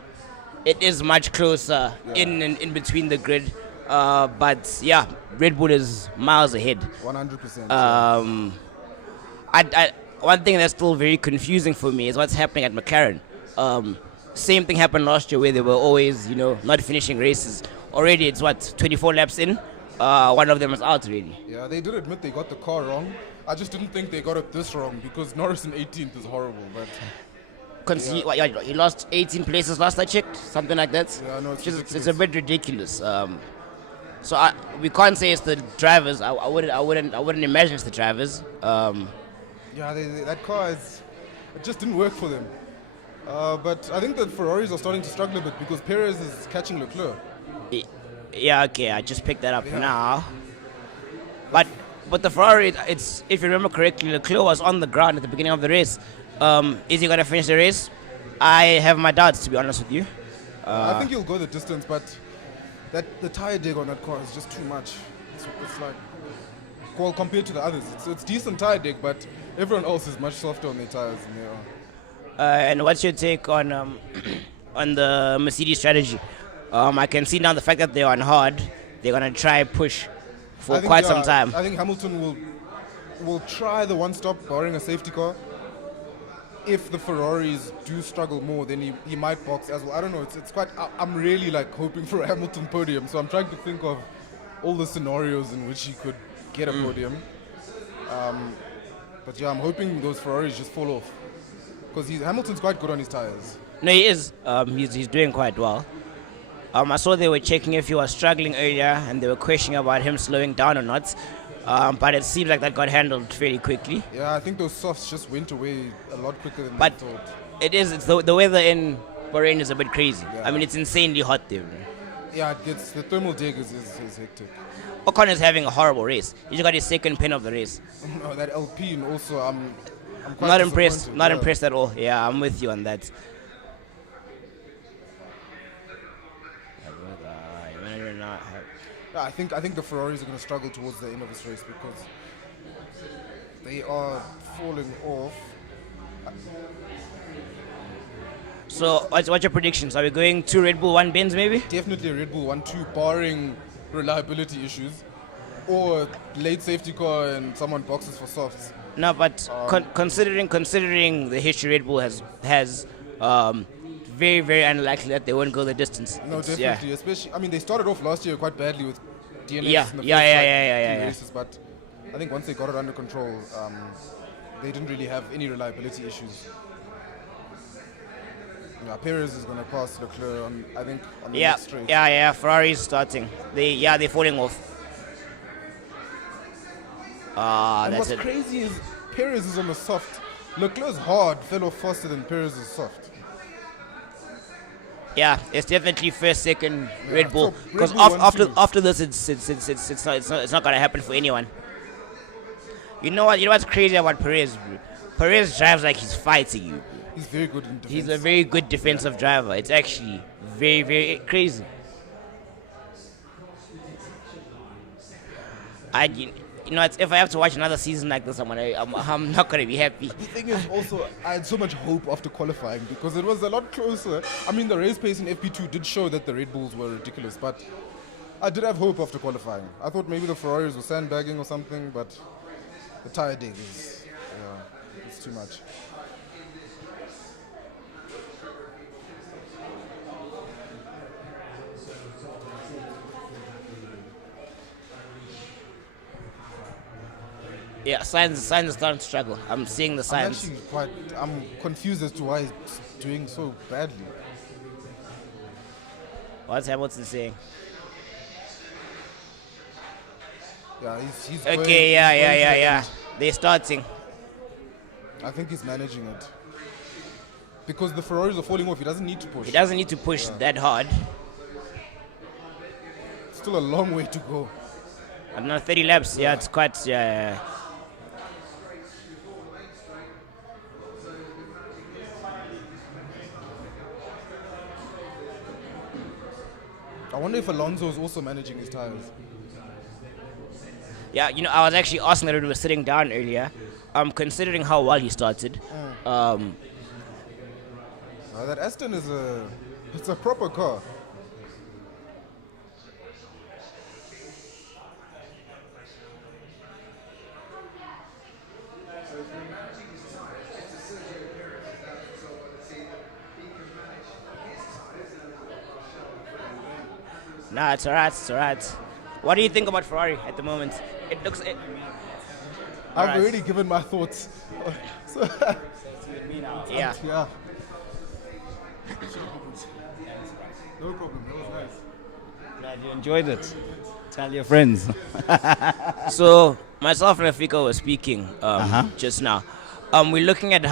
it is much closer in between the grid. But yeah, Red Bull is miles ahead. 100%. One thing that's still very confusing for me is what's happening at McLaren. Same thing happened last year where they were always, not finishing races. Already it's 24 laps in. One of them is out already. Yeah, they did admit they got the car wrong. I just didn't think they got it this wrong because Norris in 18th is horrible. But He lost 18 places last I checked, something like that. Yeah, no, it's It's a bit ridiculous. We can't say it's the drivers. I wouldn't imagine it's the drivers. that car it just didn't work for them. But I think that Ferraris are starting to struggle a bit because Perez is catching Leclerc. Yeah, okay, I just picked that up now. But the Ferrari, it's, if you remember correctly, Leclerc was on the ground at the beginning of the race. Is he gonna finish the race? I have my doubts, to be honest with you. I think he'll go the distance, but the tire dig on that car is just too much. It's like, well, compared to the others, it's decent tire dig, but everyone else is much softer on their tires. And what's your take on on the Mercedes strategy? I can see now the fact that they're on hard, they're gonna try push for quite some time. I think Hamilton will try the one-stop, barring a safety car. If the Ferraris do struggle more, then he might box as well. I don't know. It's quite. I'm really like hoping for a Hamilton podium. So I'm trying to think of all the scenarios in which he could get a podium. But yeah, I'm hoping those Ferraris just fall off because Hamilton's quite good on his tires. No, he is. He's doing quite well. I saw they were checking if he was struggling earlier, and they were questioning about him slowing down or not. But it seems like that got handled fairly quickly. Yeah, I think those softs just went away a lot quicker than But they thought. it's the weather in Bahrain is a bit crazy. Yeah. I mean, it's insanely hot there. Yeah, the thermal dig is hectic. Ocon is having a horrible race. He just got his second pin of the race. No, that Alpine also, I'm quite Not impressed. disappointed, Not yeah. impressed at all. Yeah, I'm with you on that. Yeah, I think the Ferraris are going to struggle towards the end of this race because they are falling off. So, what's your predictions? Are we going 2 Red Bull, 1 Benz, maybe? Definitely a Red Bull 1-2, barring reliability issues, or late safety car and someone boxes for softs. No, but considering the history Red Bull has, very, very unlikely that they won't go the distance. No, It's- definitely. yeah. Especially, I mean, they started off last year quite badly with DNS Yeah, in the yeah, first yeah, like, yeah, few yeah. races, but I think once they got it under control, they didn't really have any reliability issues. Yeah, Perez is going to pass Leclerc on, I think, on the Yeah, next straight. yeah. Ferrari's starting. They're falling off. And That's what's it. crazy is Perez is on the soft. Leclerc's hard fell off faster than Perez is soft. Yeah, it's definitely first, second Red Bull. so Red Because Bull 1-2. after this, it's not gonna happen for anyone. You know what? You know what's crazy about Perez? Bro? Perez drives like he's fighting you. Bro. He's very good in defense. He's a very good defensive driver. It's actually very, very crazy. If I have to watch another season like this, I'm not gonna be happy. The thing is also, I had so much hope after qualifying because it was a lot closer. I mean, the race pace in FP2 did show that the Red Bulls were ridiculous, but I did have hope after qualifying. I thought maybe the Ferraris were sandbagging or something, but the tire dig is, it's too much. Yeah, signs is starting to struggle. I'm seeing the signs. I'm confused as to why he's doing so badly. What's Hamilton saying? Yeah, he's Okay, going to yeah. the end. They're starting. I think he's managing it. Because the Ferraris are falling off, he doesn't need to push. He doesn't need to push that hard. Still a long way to go. Another 30 laps. Yeah, it's quite. Yeah. I wonder if Alonso is also managing his tires. Yeah, I was actually asking that when we were sitting down earlier. Considering how well he started. That Aston it's a proper car. Nah, it's alright. What do you think about Ferrari at the moment? It looks. I've Alright. already given my thoughts. So, Yeah. yeah. No problem. That was nice. Glad you enjoyed it. Tell your friends. So myself and Rafika were speaking Uh-huh. just now. We're looking at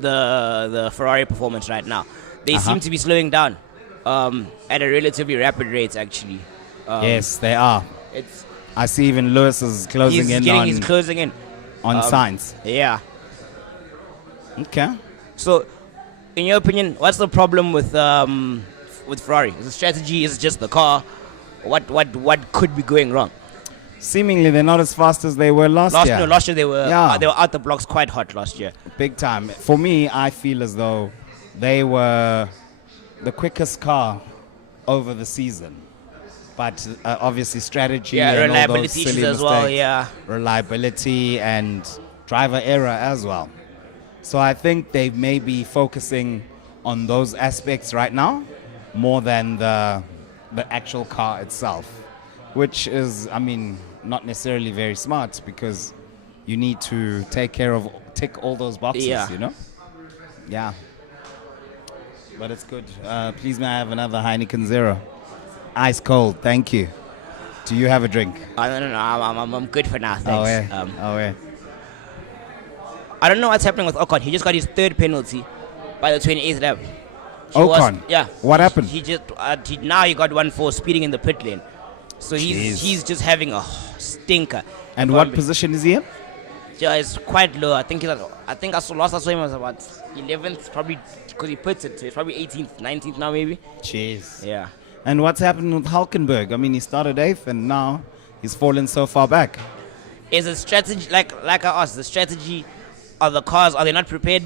the Ferrari performance right now. They Uh-huh. seem to be slowing down at a relatively rapid rate, actually. Yes, they are. It's I see even Lewis is closing he's in closing in. on signs. Yeah. Okay. So, in your opinion, what's the problem with Ferrari? Is it strategy? Is it just the car? What could be going wrong? Seemingly they're not as fast as they were last year. Last year they were Yeah. out the blocks quite hot last year. Big time. For me, I feel as though they were the quickest car over the season. But obviously strategy Yeah, and all those reliability issues silly as well. mistakes. Yeah. Reliability and driver error as well. So I think they may be focusing on those aspects right now more than the actual car itself, which is, I mean, not necessarily very smart because you need to tick all those boxes, Yeah. Yeah. But it's good. Please may I have another Heineken Zero? Ice cold, thank you. Do you have a drink? No. I'm good for now. Oh, Thanks. yeah. I don't know what's happening with Ocon. He just got his third penalty by the 28th lap. Ocon? Yeah. What happened? He just now he got one for speeding in the pit lane. So Jeez. he's just having a stinker. And what position is he in? Yeah, it's quite low. I think I saw him was about 11th, probably because he puts it. So it's probably 18th, 19th now maybe. Jeez. Yeah. And what's happened with Hulkenberg? I mean, he started 8th and now he's fallen so far back. Is a strategy like I asked? The strategy of the cars, are they not prepared?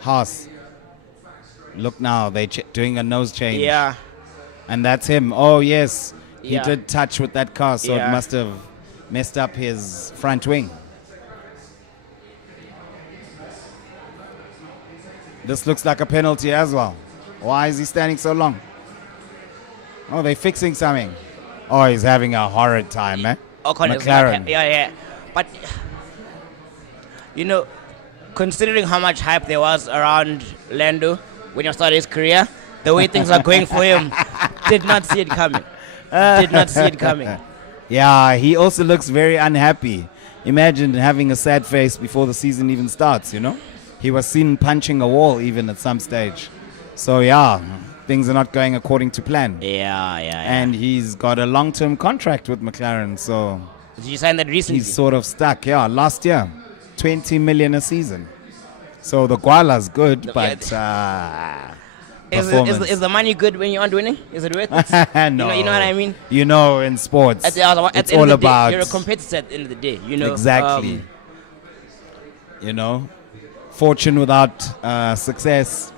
Haas. Look now, they're doing a nose change. Yeah. And that's him. Oh, yes. He Yeah. did touch with that car, so Yeah. it must have messed up his front wing. This looks like a penalty as well. Why is he standing so long? Oh, they're fixing something. Oh, he's having a horrid time, eh? Ocon is McLaren. yeah. But considering how much hype there was around Lando when he started his career, the way things are going for him, did not see it coming. Did not see it coming. Yeah, he also looks very unhappy. Imagine having a sad face before the season even starts, you know? He was seen punching a wall even at some stage. So, yeah, things are not going according to plan. Yeah. And he's got a long-term contract with McLaren, so Did you sign that recently? he's sort of stuck. Yeah, last year, 20 million a season. So the Guala's good, No, but performance. is the money good when you aren't winning? Is it worth it? No. You know what I mean? You know, in sports, At the end it's of all the day, about you're a competitor at the end of the day. You know exactly. You know, fortune without success.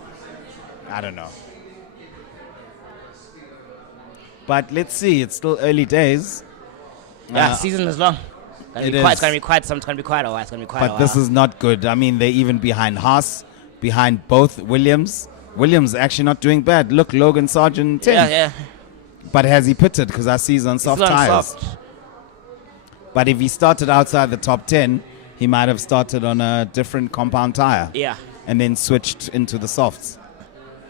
I don't know. But let's see. It's still early days. Yeah, season is long. It It's is. gonna be quite a while. It's gonna be quite a But while. this is not good. I mean, they're even behind Haas, behind both Williams. Williams actually not doing bad. Look, Logan Sargent 10. yeah. But has he pitted? Because I see he's on soft It's not tires. soft. But if he started outside the top 10, he might have started on a different compound tire. Yeah. And then switched into the softs.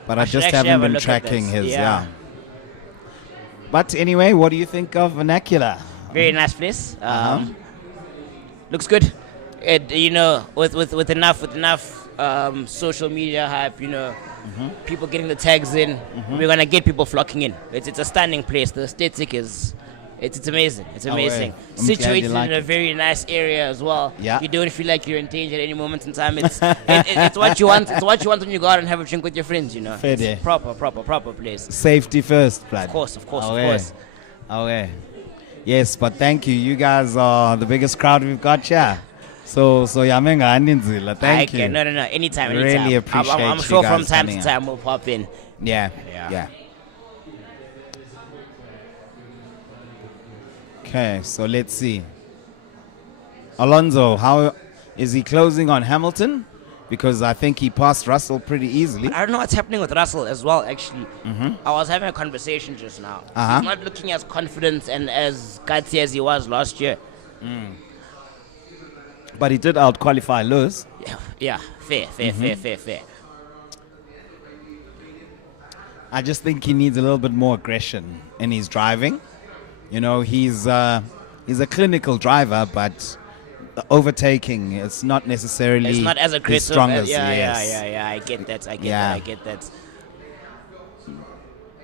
But I should just actually haven't have a been look at tracking this. his. Yeah. Yeah. But anyway, what do you think of Vernacular? Very nice place. Uh-huh. Looks good. With enough social media hype, people getting the tags in, we're gonna get people flocking in. It's a stunning place. The aesthetic is, it's amazing. It's amazing. I'm glad you Situated like in a it. very nice area as well. Yeah. You don't feel like you're in danger at any moment in time. It's what you want. It's what you want when you go out and have a drink with your friends. Fair day. It's proper place. Safety first, blood. Of course. Okay. Yes, but thank you. You guys are the biggest crowd we've got here. So Yamenga Andinzila, thank you. No. Anytime. Really appreciate I'm you sure guys from time coming to time we'll pop in. Yeah. Yeah. Okay, so let's see. Alonso, how is he closing on Hamilton? Because I think he passed Russell pretty easily. I don't know what's happening with Russell as well, actually. I was having a conversation just now. Uh-huh. He's not looking as confident and as gutsy as he was last year. But he did out-qualify Lewis. Yeah, fair. I just think he needs a little bit more aggression in his driving. You know, he's a clinical driver, but the overtaking, it's not necessarily It's not as his aggressive. strongest. Yeah, yes. I get that. I Yeah. get that.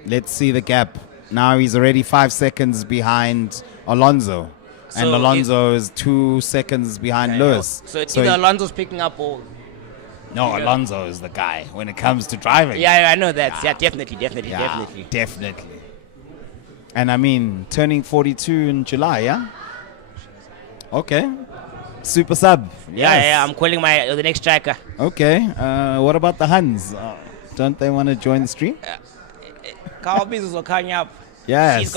Let's see the gap. Now he's already 5 seconds behind Alonso. And So Alonso is 2 seconds behind Lewis. So it's either Alonso's picking up or... No, Alonso is the guy when it comes to driving. Yeah, I know that. Yeah, definitely. Definitely. And I mean, turning 42 in July, yeah? Okay. Super sub. Yeah, I'm calling the next striker. Okay. What about the Huns? Don't they want to join the stream? Kawabiz will come up. Yes.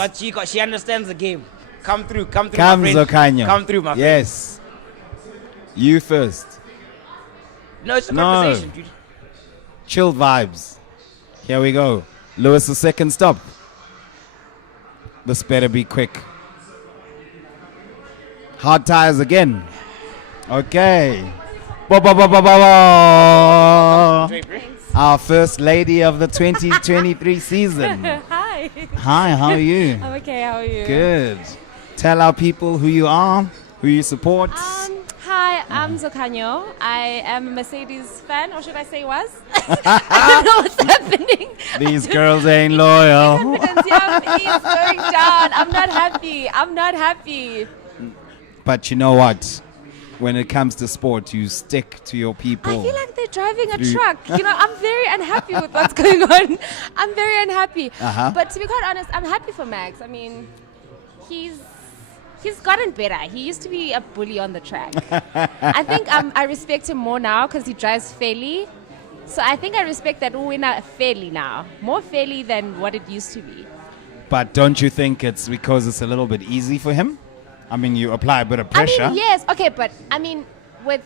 She understands the game. Come through, my Comes friend. Okanyo. Come through, my friend. Yes. You first. No, it's a No. conversation, dude. Chilled vibes. Here we go. Lewis's second stop. This better be quick. Hard tires again. Okay. Our first lady of the 2023 season. Hi. Hi, how are you? I'm okay. How are you? Good. Tell our people who you are, who you support. Hi, I'm Zokanyo. I am a Mercedes fan, or should I say was? I don't know what's happening. These girls ain't loyal. Confidence, yeah, is going down. I'm not happy. But you know what? When it comes to sport, you stick to your people. I feel like they're driving a truck. I'm very unhappy with what's going on. I'm very unhappy. Uh-huh. But to be quite honest, I'm happy for Max. I mean, he's gotten better. He used to be a bully on the track. I think I respect him more now because he drives fairly. So I think I respect that winner fairly now. More fairly than what it used to be. But don't you think it's because it's a little bit easy for him? I mean, you apply a bit of pressure. I mean, yes. Okay, but I mean, with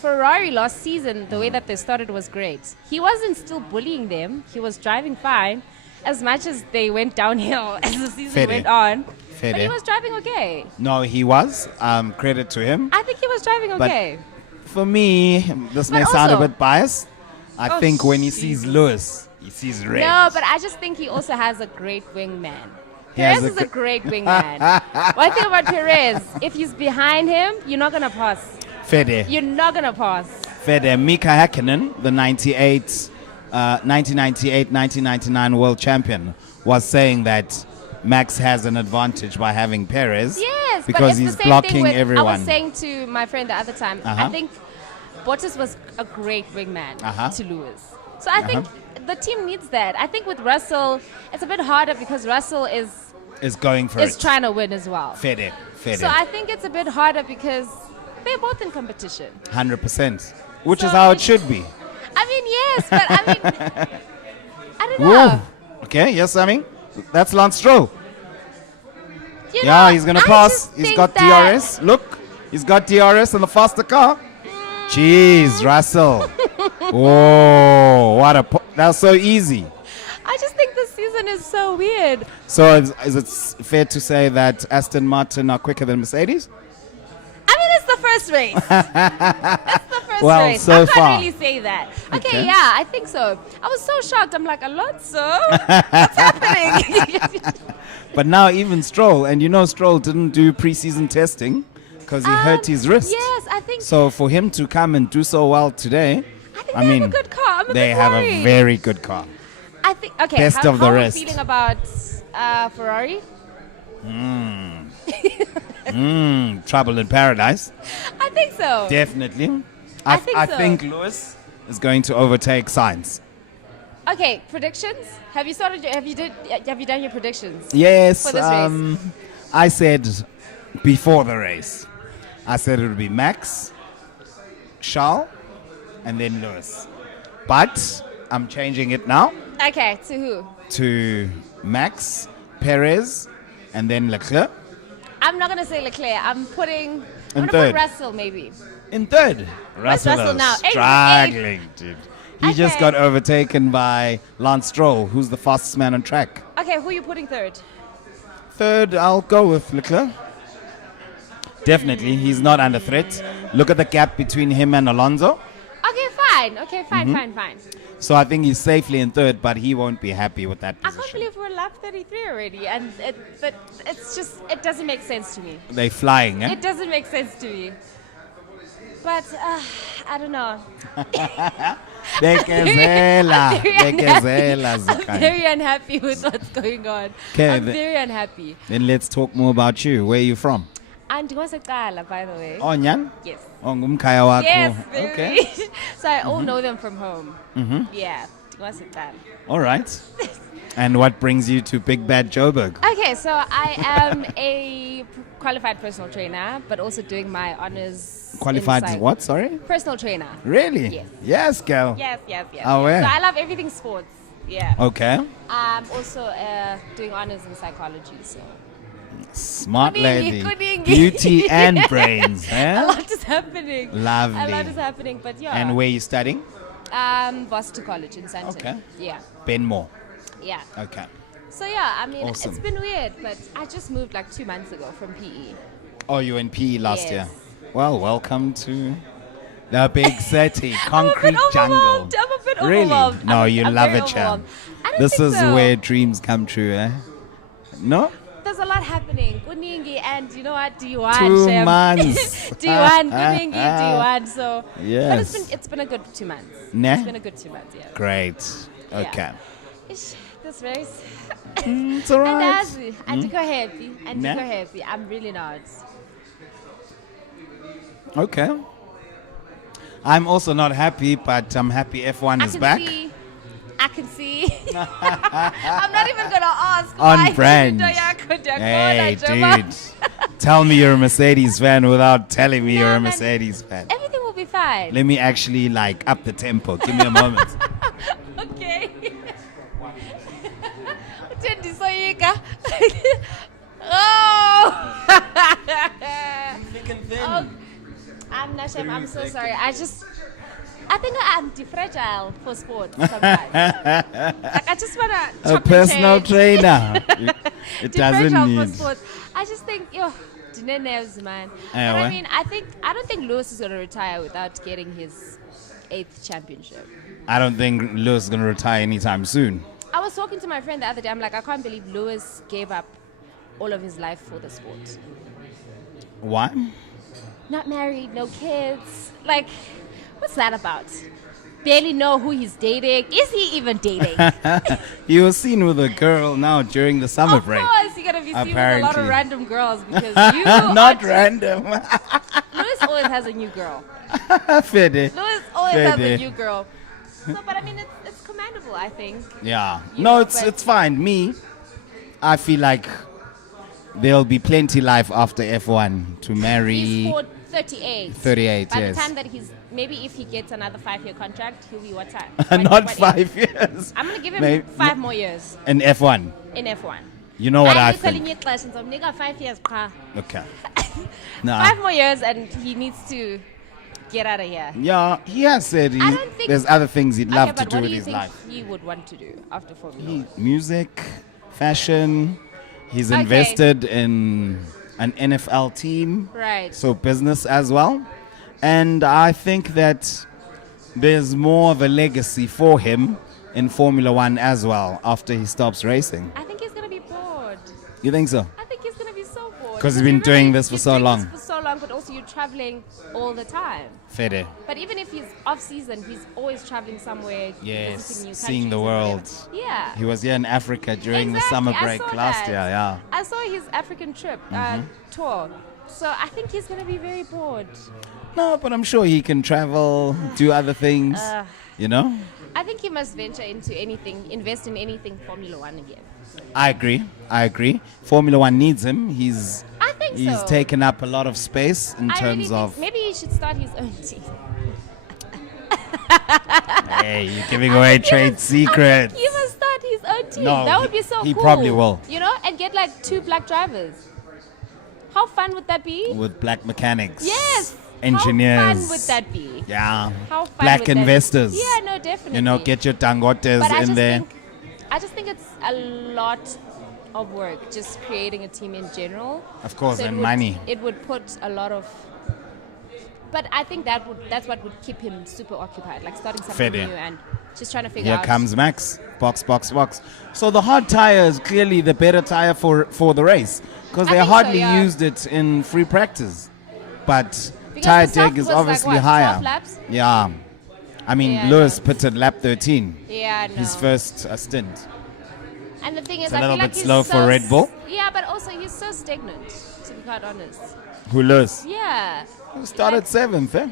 Ferrari last season, the way that they started was great. He wasn't still bullying them. He was driving fine as much as they went downhill as the season went on. But he was driving okay. No, he was. Credit to him. I think he was driving But okay. For me, this may But sound a also- bit biased. I Oh, think when he sees Jesus. Lewis, he sees red. No, but I just think he also has a great wingman. He has Perez a is a great wingman. One thing about Perez, if he's behind him, you're not gonna pass. Fede. You're not gonna pass. Fede. Mika Häkkinen, the 1998-1999 world champion, was saying that Max has an advantage by having Perez. Yes, but because it's he's the same blocking thing with, everyone. I was saying to my friend the other time, Uh-huh. I think Bottas was a great wingman Uh-huh. to Lewis. So I think the team needs that. I think with Russell, it's a bit harder because Russell is going for it. trying to win as well. Fede. Fede. So I think it's a bit harder because they're both in competition. 100%. Which is So how it it's- should be. I mean, yes, but I mean, I don't know. Whoa. Okay, yes, Sammy. That's Lance Stroll. You Yeah, know, he's going to I pass. just He's think got that- DRS. Look, he's got DRS and the faster car. Jeez, Russell. Oh, what a... that was so easy. I just think this season is so weird. So is it fair to say that Aston Martin are quicker than Mercedes? I mean, it's the first race. It's the first Well, race. so I can't far. really say that. Okay, Okay. yeah, I think so. I was so shocked. I'm like, Alonso, what's happening? But now even Stroll, and you know Stroll didn't do preseason testing because he hurt his wrist. Yes, I think. So for him to come and do so well today, I think I they mean, have a good car. I'm a they bit have a worried. very good car. I think. Okay, best how, of the how rest. are you feeling about Ferrari? Trouble in paradise, I think so. definitely. I think I so. think Lewis is going to overtake Sainz. Okay, predictions. Have you started? Have you done your predictions? Yes, For this race. I said before the race, I said it would be Max, Charles, and then Lewis. But I'm changing it now Okay, to who? to Max, Perez, and then Leclerc I'm not gonna say Leclerc. I'm In putting. I'm gonna third. put Russell maybe. in third. Where's Russell is now? Eighth, struggling, dude. He just Okay. got overtaken by Lance Stroll, who's the fastest man on track. Okay, who are you putting third? Third, I'll go with Leclerc. Definitely, he's not under threat. Look at the gap between him and Alonso. Okay, fine. Okay, fine, Mm-hmm. fine. So I think he's safely in third, but he won't be happy with that I can't position. believe we're lap 33 already, and but it's just it doesn't make sense to me. They're flying, eh? It doesn't make sense to me. But I don't know. Bekezela. I'm very Bekezela, I'm Zukani. very unhappy with what's going on. Okay, I'm the- very unhappy. Then let's talk more about you. Where are you from? And Sekala, by the way. Oh, Nyan? Yes. Oh, ngumkhaya wakho. Yes, very. Okay. So I all know them from home. Yeah. Sekala. All right. And what brings you to Big Bad Joburg? Okay, so I am a qualified personal trainer, but also doing my honors. Qualified in psych- what? Sorry? Personal trainer. Really? Yes. Yes, girl. Yes. Oh, yes. yeah. So I love everything sports. Yeah. Okay. I'm also doing honors in psychology. So Smart Kudingi, lady. kudingi. Beauty and brains. a Eh? lot is happening. Lovely. A lot is happening, but yeah. And where you studying? Boston College in Santon. Okay. Yeah. Benmore. Yeah. Okay. So yeah, I mean, Awesome. it's been weird, but I just moved like 2 months ago from PE. Oh, you were in PE last Yes. year. Well, welcome to the big city, I'm a concrete bit jungle. overwhelmed. I'm a bit Really? overwhelmed. No, I'm you very love it, Cham. overwhelmed. I don't This think is so. where dreams come true, eh? No? There's a lot happening. Kuningi and you know what? D1. 2 Shem. months. D1, Kuningi, D1. So, but Yes. it's been a good 2 months. Nah? It's been a good 2 months. Yeah. Great. Yeah. Okay. Ish, this race. It's all right. And to go happy. And to Nah? go happy. I'm really not. Okay. I'm also not happy, but I'm happy F1 is back. I can see. I'm not even gonna ask. On why. brand. Hey, Hey, dude. Tell me you're a Mercedes fan without telling me No, you're a man. Mercedes fan. Everything will be fine. Let me actually like up the tempo. Give me a moment. Okay. Uthendi soyika. Oh. Oh, I'm Nashem. I'm so sorry. I think I'm too fragile for sports sometimes. Like I just wanna A chop and personal change. trainer. It Too fragile doesn't for need. sports. I just think, yo, Dine nerves, man. But Yeah, I well. mean, I don't think Lewis is gonna retire without getting his 8th championship. I don't think Lewis is going to retire anytime soon. I was talking to my friend the other day. I'm like, I can't believe Lewis gave up all of his life for the sport. Why? Not married, no kids. Like, what's that about? Barely know who he's dating. Is he even dating? He was seen with a girl now during the summer Of break. course, you're gonna be seen with a lot Apparently. of random girls because you Not are random. Lewis always has a new girl. Fede. Lewis always has a Fede. new girl. So, but I mean, it's commendable, I think. Yeah. You No, know, it's but- it's fine. Me, I feel like there'll be plenty life after F1 to He's marry. 38. 38, By yes. the time that maybe if he gets another 5-year contract, he'll be what time? Not What 5 years. I'm gonna give him Maybe- 5 more years In F1. in F1. You know what I I'm telling think? you, Clash, so nigga, 5 years, pa. Okay. Nah. 5 more years, and he needs to get out of here. Yeah, he has said I don't think- there's other things he'd love Okay, to but do what with do you his think life. he would want to do after Formula 1? Music, fashion. He's Okay. invested in an NFL team. Right. So business as well. And I think that there's more of a legacy for him in Formula One as well after he stops racing. I think he's gonna be bored. You think so? I think he's gonna be so bored. 'Cause he's been Because doing this for he's so doing long. This for so long, but also you're traveling all the time. Fede. But even if he's off season, he's always traveling somewhere. Yes, visiting new seeing the countries and world. whatever. Yeah. He was here in Africa during the Exactly, summer I break saw last that. year, yeah. I saw his African trip tour. So I think he's gonna be very bored. No, but I'm sure he can travel, do other things, you know? I think he must venture into anything, invest in anything Formula One again. I agree. Formula One needs him. He's I think so. taken up a lot of space in I really terms think of. maybe he should start his own team. Hey, you're giving away trade secrets. He must start his own team. No, That would be so he cool. probably will. You know, and get like 2 black drivers. How fun would that be? With black mechanics. Yes. Engineers. How fun would that be? Yeah. How fun Black would that be? investors. Yeah, no, definitely. You know, get your Dangotes But in there. I just think it's a lot of work just creating a team in general. Of course, it and would- money. It would put a lot of. But I think that's what would keep him super occupied, like starting something Fede. new and just trying to figure Here out. comes Max. Box. So the hard tire is clearly the better tire for the race because I they think so, hardly yeah. used it in free practice. But Because tire the soft tech is was like obviously what, higher. 12 laps? Yeah. I mean, Yeah, Lewis no. pitted lap 13. Yeah, no. His first stint. And the thing is, It's a I little feel like bit he's slow so for Red Bull. Yeah, but also he's so stagnant, to be quite honest. Who Lewis? Yeah. Started 7th, eh?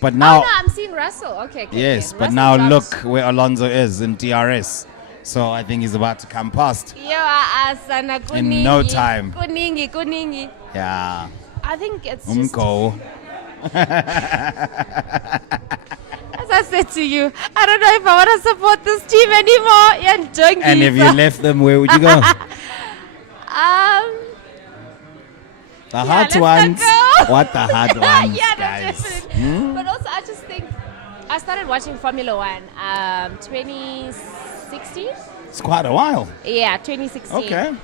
But Oh now, no, I'm seeing Russell. Okay. yes, but Russell now dropped- look where Alonso is in DRS. So I think he's about to come past. Yo, asana In no time. Kuningi. Yeah. I think it's just, Umko. as I said to you, I don't know if I want to support this team anymore. Yeah, junkies. And if you left them, where would you go? The hard let's not ones. go. What the hard ones, yeah, no, guys? definitely. But also, I just think I started watching Formula One 2016. It's quite a while. Yeah, 2016. Okay.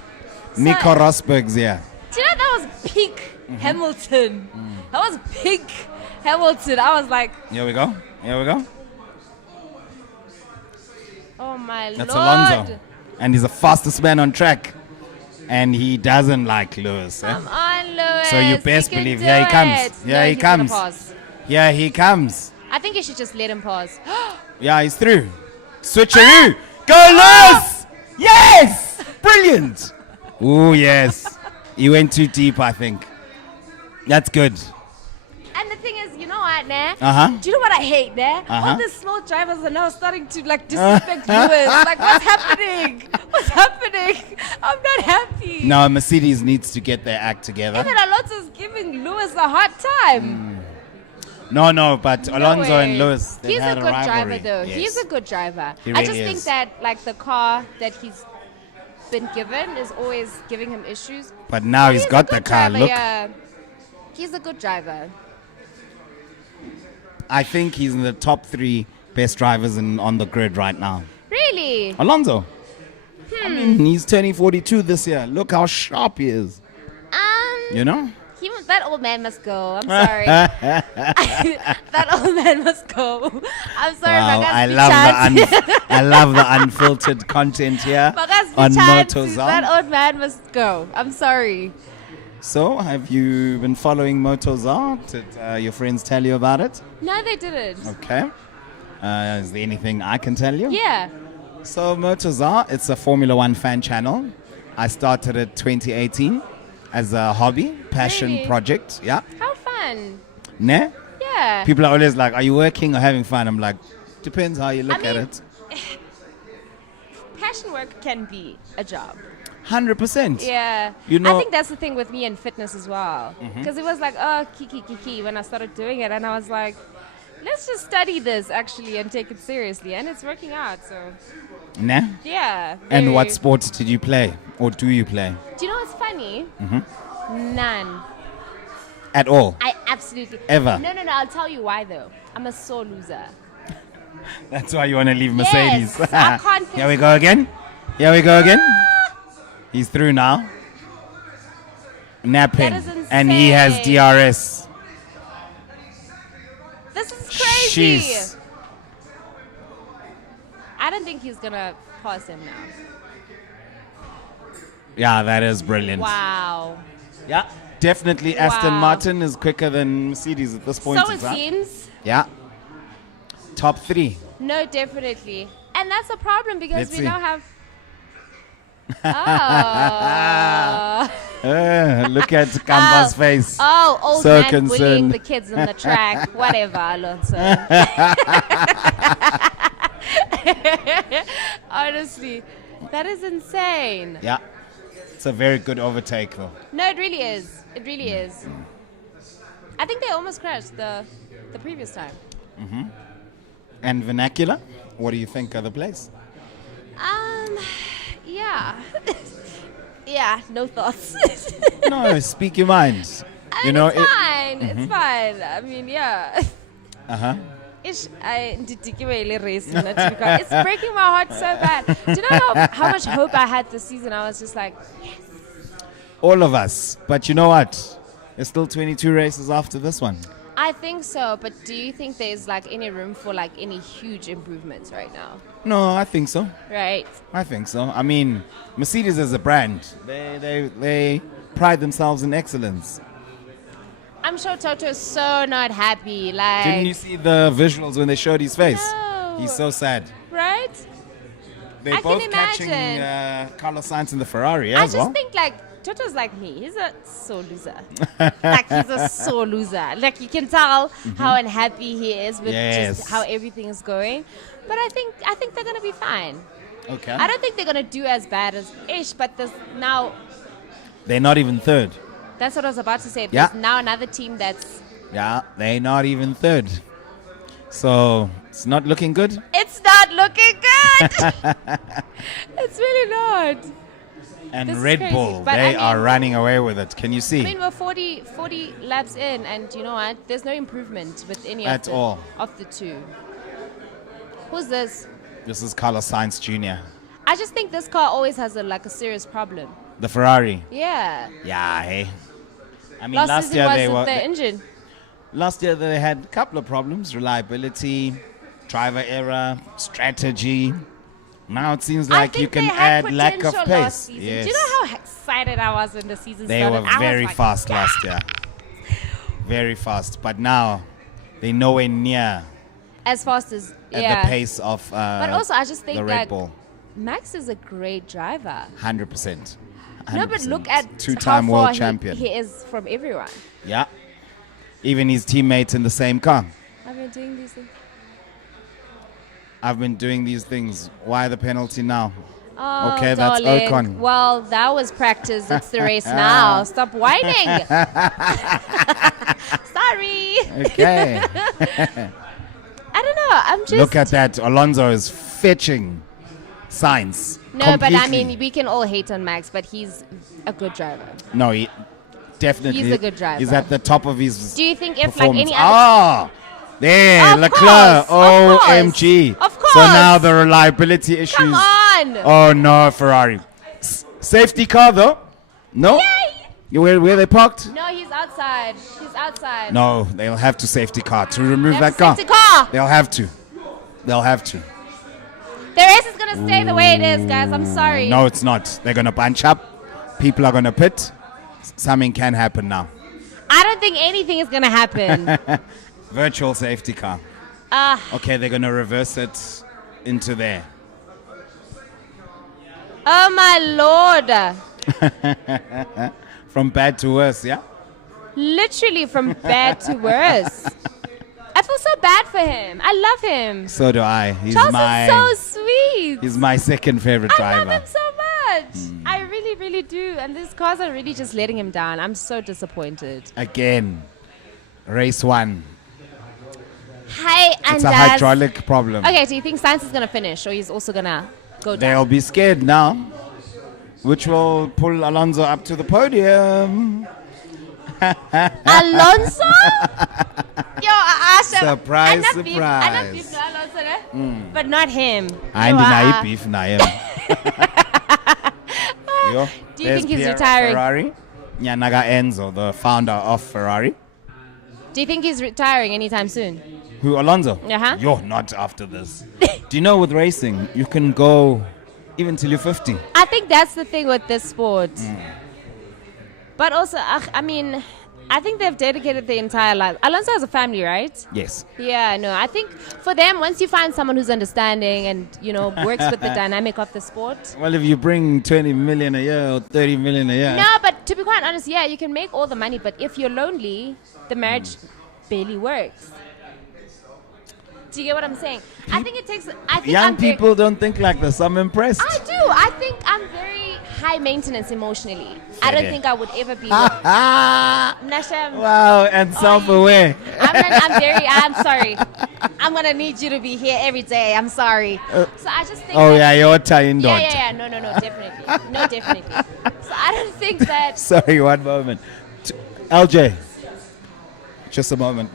Nico Rosberg's here. Do you know that was peak Mm-hmm. Hamilton? That was peak Hamilton. I was like, Here we go. oh my That's lord. Alonso. And he's the fastest man on track. And he doesn't like Lewis. Eh? Come on, Lewis. So you best can believe, do here he comes. it. Here No, he he's gonna comes. pause. Here he comes. I think you should just let him pause. Yeah, he's through. Switcheroo. Go Lewis! Yes! Brilliant. Oh, yes. He went too deep, I think. That's good. And the thing is, you know what, nah? Uh-huh. Do you know what I hate, nah? Uh-huh. All the small drivers are now starting to like disrespect Lewis. Like, what's happening? What's happening? I'm not happy. Now Mercedes needs to get their act together. Even Alonso's giving Lewis a hard time. No, but No Alonso way. and Lewis, they've He's a had good rivalry. driver, though. Yes. He's a good driver. He I just really think is. that like the car that he's been given is always giving him issues. But now he's a got the good car. driver, Look, yeah. He's a good driver. I think he's in the top 3 best drivers on the grid right now. Really? Alonso. I mean, he's turning 42 this year. Look how sharp he is. You know? That old man must go. I'm sorry. That old man must go. I'm sorry. Wow, Magas I love the unfiltered content here on That Motozar. old man must go. I'm sorry. So, have you been following Motozar? Did your friends tell you about it? No, they didn't. Okay. Is there anything I can tell you? Yeah. So, Motozar, it's a Formula One fan channel. I started it 2018 as a hobby, passion Really? project. Yeah. How fun. Ne? Yeah. People are always like, are you working or having fun? I'm like, depends how you look at mean- it. Passion work can be a job. 100%. Yeah. You know- I think that's the thing with me and fitness as well. Because it was like, oh, kiki when I started doing it. And I was like, let's just study this actually and take it seriously. And it's working out. So, Ne? yeah. And very- what sports did you play? Or do you play? Do you know what's funny? None. At all? I absolutely. Ever? No. I'll tell you why though. I'm a sore loser. That's why you want to leave Mercedes. Yes, I can't Here we go again. Here we go again. He's through now. Napping. That is And he has insane. DRS. This is crazy. Jeez. I don't think he's gonna pass him now. Yeah, that is brilliant. Wow. Yeah. Definitely Aston Wow. Martin is quicker than Mercedes at this point So in it time. seems. Yeah. Top 3. No, definitely. And that's a problem because Let's we see. now have. Look at Kamba's face. Oh, old So man bullying concerned. the kids on the track. Whatever, Alonso. Honestly, that is insane. Yeah. It's a very good overtake though. No, it really is. It really is. I think they almost crashed the previous time. And vernacular, what do you think of the place? Yeah. Yeah, no thoughts. No, speak your mind. I mean, it's fine. It's fine. I mean, yeah. It's breaking my heart so bad. Do you know how much hope I had this season? I was just like, All of us. But you know what? There's still 22 races after this one. I think so. But do you think there's like any room for like any huge improvements right now? No, I think so. Right. I think so. I mean, Mercedes as a brand, they pride themselves in excellence. I'm sure Toto is so not happy. Like, Didn't you see the visuals when they showed his face? No. He's so sad. right? They're I both can catching imagine. Carlos Sainz in the Ferrari I as just well. think like Toto's like me. He's a sore loser. Like he's a sore loser. Like you can tell how unhappy he is with Yes. just how everything is going. But I think they're gonna be fine. Okay. I don't think they're gonna do as bad as Ish, but there's now They're not even third. that's what I was about to say. Yeah. There's now another team that's Yeah, they're not even third. So it's not looking good. it's not looking good. It's really not. And This is Red crazy, Bull, but they I are mean- running away with it. Can you see? I mean, we're 40 laps in, and you know what? There's no improvement with any At all. of the two. Who's this? This is Carlos Sainz Jr., I just think this car always has a serious problem. the Ferrari. Yeah. Yeah, hey. I mean, Last last season year was they with were. the engine. Last year they had a couple of problems: reliability, driver error, strategy. Now it seems I like think you can they had add lack of potential pace. last season. Yes. Do you know how excited I was when the season They started? were I was very like, fast last year. Very fast. But now they're nowhere near as fast as at yeah. the pace of But also, I just think the Red like Bull. Max is a great driver. 100%. No, but look at two-time how far world champion. He is from everyone. Yeah. Even his teammates in the same car. I've been doing these things. I've been doing these things. Why the penalty now? Oh, Okay, that's darling. Ocon. Well, that was practice. It's the race now. Stop whining. Sorry. Okay. I don't know. I'm just. Look at that. Alonso is fetching Sainz. No, but I completely. mean, we can all hate on Max, but he's a good driver. No, he definitely. He's a good driver. He's at the top of his. Do you think if like performance. any other. Ah, there, Of Leclerc. course, of OMG. course, of So now course. the reliability issues. Come on. Oh no, Ferrari. Safety car though? No? Yay. Where they parked? No, he's outside. He's outside. No, they'll have to safety car to remove They that have to car. safety car. They'll have to. They'll have to. The race is gonna stay the way it is, guys. I'm sorry. No, it's not. They're gonna bunch up. People are gonna pit. Something can happen now. I don't think anything is gonna happen. Virtual safety car. Okay, they're gonna reverse it into there. Oh my lord! From bad to worse, yeah? Literally from bad to worse. I feel so bad for him. I love him. So do I. Charles is so sweet. He's my second favorite I driver. love him so much. I really, really do. And these cars are really just letting him down. I'm so disappointed. Again, race 1. Hi, and It's a hydraulic problem. Okay, do you think Sainz is gonna finish, or he's also gonna go down? They'll be scared now, which will pull Alonso up to the podium. Alonso? Yo, Asha. Surprise, I love beef surprise. to Alonso, but not him. I Yo, deny beef na him. Yo, Do you there's think he's Pierre retiring? Ferrari. Nyanaga Enzo, the founder of Ferrari. Do you think he's retiring anytime soon? Who, Alonso? Uh-huh. Yo, not after this. Do you know with racing, you can go even till you're 50. I think that's the thing with this sport. But also, I mean, I think they've dedicated their entire life. Alonso has a family, right? Yes. Yeah, no. I think for them, once you find someone who's understanding and, you know, works with the dynamic of the sport. Well, if you bring 20 million a year or 30 million a year. No, but to be quite honest, yeah, you can make all the money, but if you're lonely, the marriage barely works. Do you get what I'm saying? I think it takes. I think Young people don't think like this. I'm impressed. I do. I think I'm very high maintenance emotionally. I don't Okay. think I would ever be. Nasham. Wow, and self-aware. I'm sorry. I'm gonna need you to be here every day. I'm sorry. So I just think. Oh that- yeah, you're tying dot. Yeah. No, definitely. No, definitely. So I don't think that. Sorry, one moment. LJ, just a moment.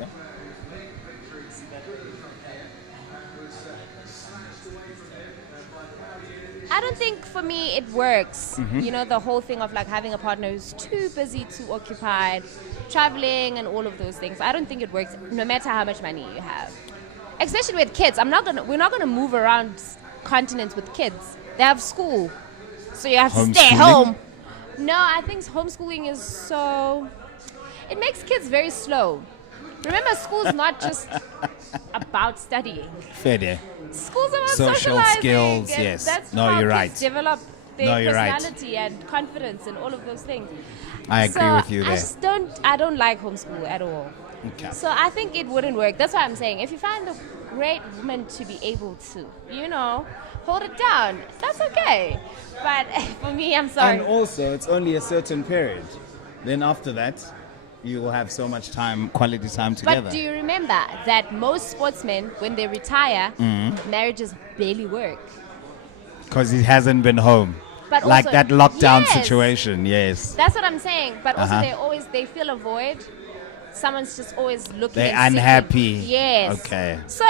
I don't think for me it works. You know, the whole thing of like having a partner who's too busy, too occupied, traveling and all of those things. I don't think it works no matter how much money you have. Especially with kids. We're not gonna move around continents with kids. They have school. So you have to stay Homeschooling? home. No, I think homeschooling is so it makes kids very slow. Remember, school's not just about studying. Fair day. School's about Social socializing, skills, and yes. That's No, how you're kids right. develop their No, you're right. personality and confidence and all of those things. I agree So with you I there. just I don't like homeschool at all. Okay. So I think it wouldn't work. That's why I'm saying if you find a great woman to be able to, you know, hold it down, that's okay. But for me, I'm sorry. And also, it's only a certain period. Then after that, you will have so much time, quality time together. But do you remember that most sportsmen, when they retire, marriages barely work? Because he hasn't been home. But Like also- that lockdown Yes. situation, yes. That's what I'm saying. But also Uh-huh. they feel a void. Someone's just always looking. They're and seeking. unhappy. Yes. Okay. So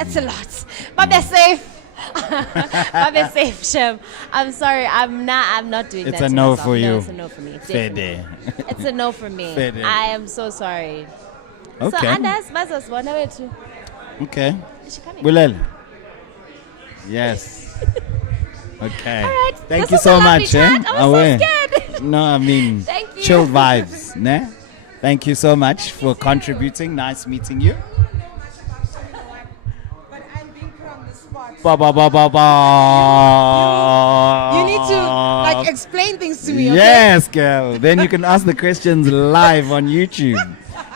it's a lot. But they're safe. But they're safe, Shem. I'm sorry. I'm not doing It's that. a to no myself. for you. No, it's a no for me. Fair Definitely. day. It's a no for me. Fair day. I am so sorry. So Okay. Anders, bazosibona wethu. Okay. Is she coming? Bulel. Yes. Okay. All right. Thank This you was so a lovely much. chat. I was Away. so scared. No, I mean, Thank you. chilled vibes. Ne? Thank you so much for contributing. Nice meeting you. But I'm being put on the spot. Ba ba ba ba ba. You need to like explain things to me, okay? Yes, girl. Then you can ask the questions live on YouTube.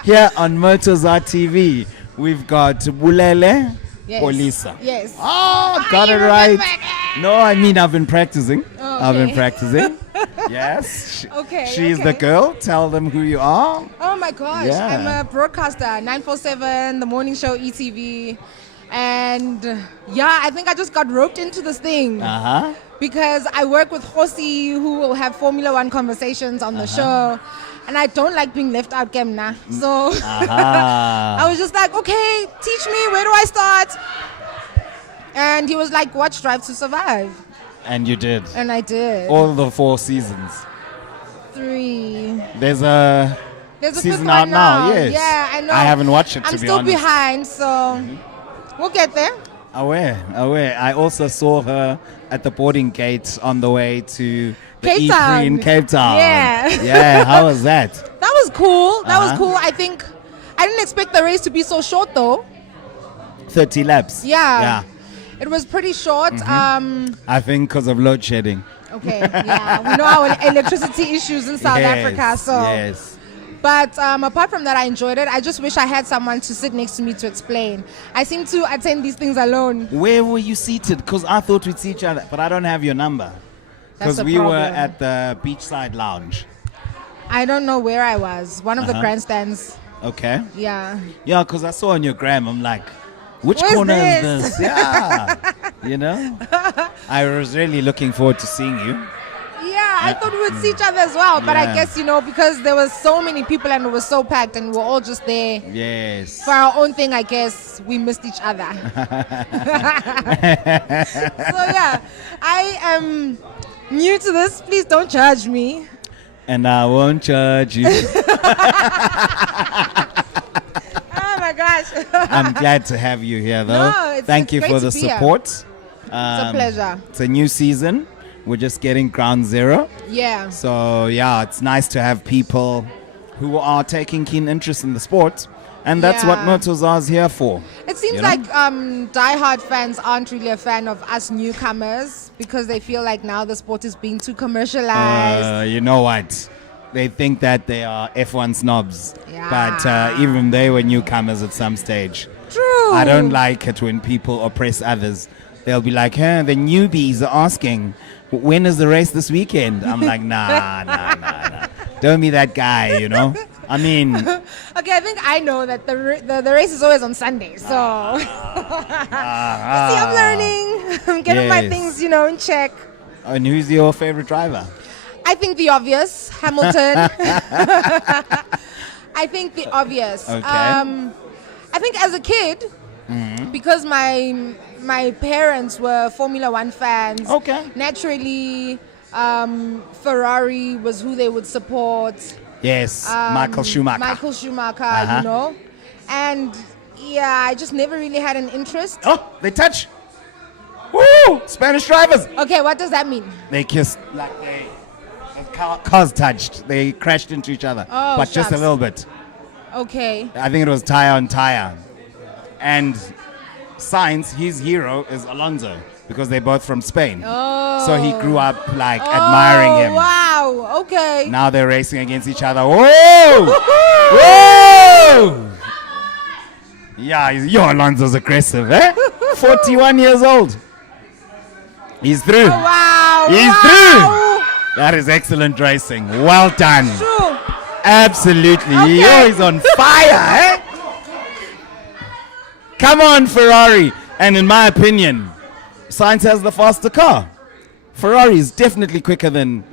Here on Motozart TV, we've got Bulele Yes. Polisa. Yes. Oh, got you it right. remember it. No, I mean, I've been practicing. I've been Okay. practicing. Yes. Okay, She's the okay. girl. Tell them who you are. Oh my gosh. Yeah. I'm a broadcaster, 947, the morning show, ETV. And yeah, I think I just got roped into this thing Uh huh. because I work with Hosi, who will have Formula One conversations on the show. And I don't like being left out, Gemna. So I Ah. was just like, okay, teach me, where do I start? And he was like, watch Drive to Survive. And you did. And I did. All the 4 seasons. 3. There's a There's a season fifth out one now. now. Yes. Yeah, I know. I haven't watched it, I'm to be still honest. behind, so we'll get there. Aware. I also saw her at the boarding gate on the way to the Cape E3 Town. in Cape Town. Yeah. Yeah, how was that? That was cool. That was Uh-huh. cool. I think I didn't expect the race to be so short though. 30 laps. Yeah. It was pretty short. I think because of load shedding. Okay, yeah. We know our electricity issues in South Africa, so. Yes. But apart from that, I enjoyed it. I just wish I had someone to sit next to me to explain. I seem to attend these things alone. Where were you seated? Because I thought we'd see each other, but I don't have your number. That's Because the we were problem. at the beachside lounge. I don't know where I was. One of the grandstands. Okay. Yeah. Yeah, because I saw on your gram, I'm like, which Where's corner this? is this? Yeah. You know? I was really looking forward to seeing you. Yeah, I thought we would see each other as well. But I Yeah. guess, because there was so many people and it was so packed and we were all just there Yes. for our own thing, I guess we missed each other. So yeah, I am new to this. Please don't judge me. And I won't judge you. Oh my gosh. I'm glad to have you here, though. No, it's- Thank it's you great for to the be here. support. It's a pleasure. It's a new season. We're just getting ground zero. Yeah. So, yeah, it's nice to have people who are taking keen interest in the sport. And that's what Yeah. Motozar is here for. It seems You know? like diehard fans aren't really a fan of us newcomers because they feel like now the sport is being too commercialized. You know what? They think that they are F1 snobs. Yeah. But even they were newcomers at some stage. True. I don't like it when people oppress others. They'll be like, hey, the newbies are asking, when is the race this weekend? I'm like, nah. Don't be that guy, I mean, Okay, I think I know that the race is always on Sunday, so see, I'm learning. I'm getting my Yes. things, in check. and who's your favorite driver? I think the obvious, Hamilton. I think the obvious. Okay. I think as a kid, because my parents were Formula One fans. Okay. Naturally, Ferrari was who they would support. Yes, Michael Schumacher. Michael Schumacher, Uh-huh. And yeah, I just never really had an interest. Oh, they touch. Woo! Spanish drivers. Okay, what does that mean? They kissed like cars touched. They crashed into each other, Oh, but just a shucks. little bit. Okay. I think it was tire on tire. And Sainz, his hero is Alonso because they're both from Spain. Oh. So he grew up admiring him. Wow. Okay. Now they're racing against each other. Whoa! Whoa! Yeah, your Alonso's aggressive, eh? 41 years old. He's through. Wow. He's wow. through. That is excellent racing. Well done. True. Absolutely. Okay. Yo, he's on fire, eh? Come on, Ferrari. And in my opinion, Sainz has the faster car. Ferrari is definitely quicker than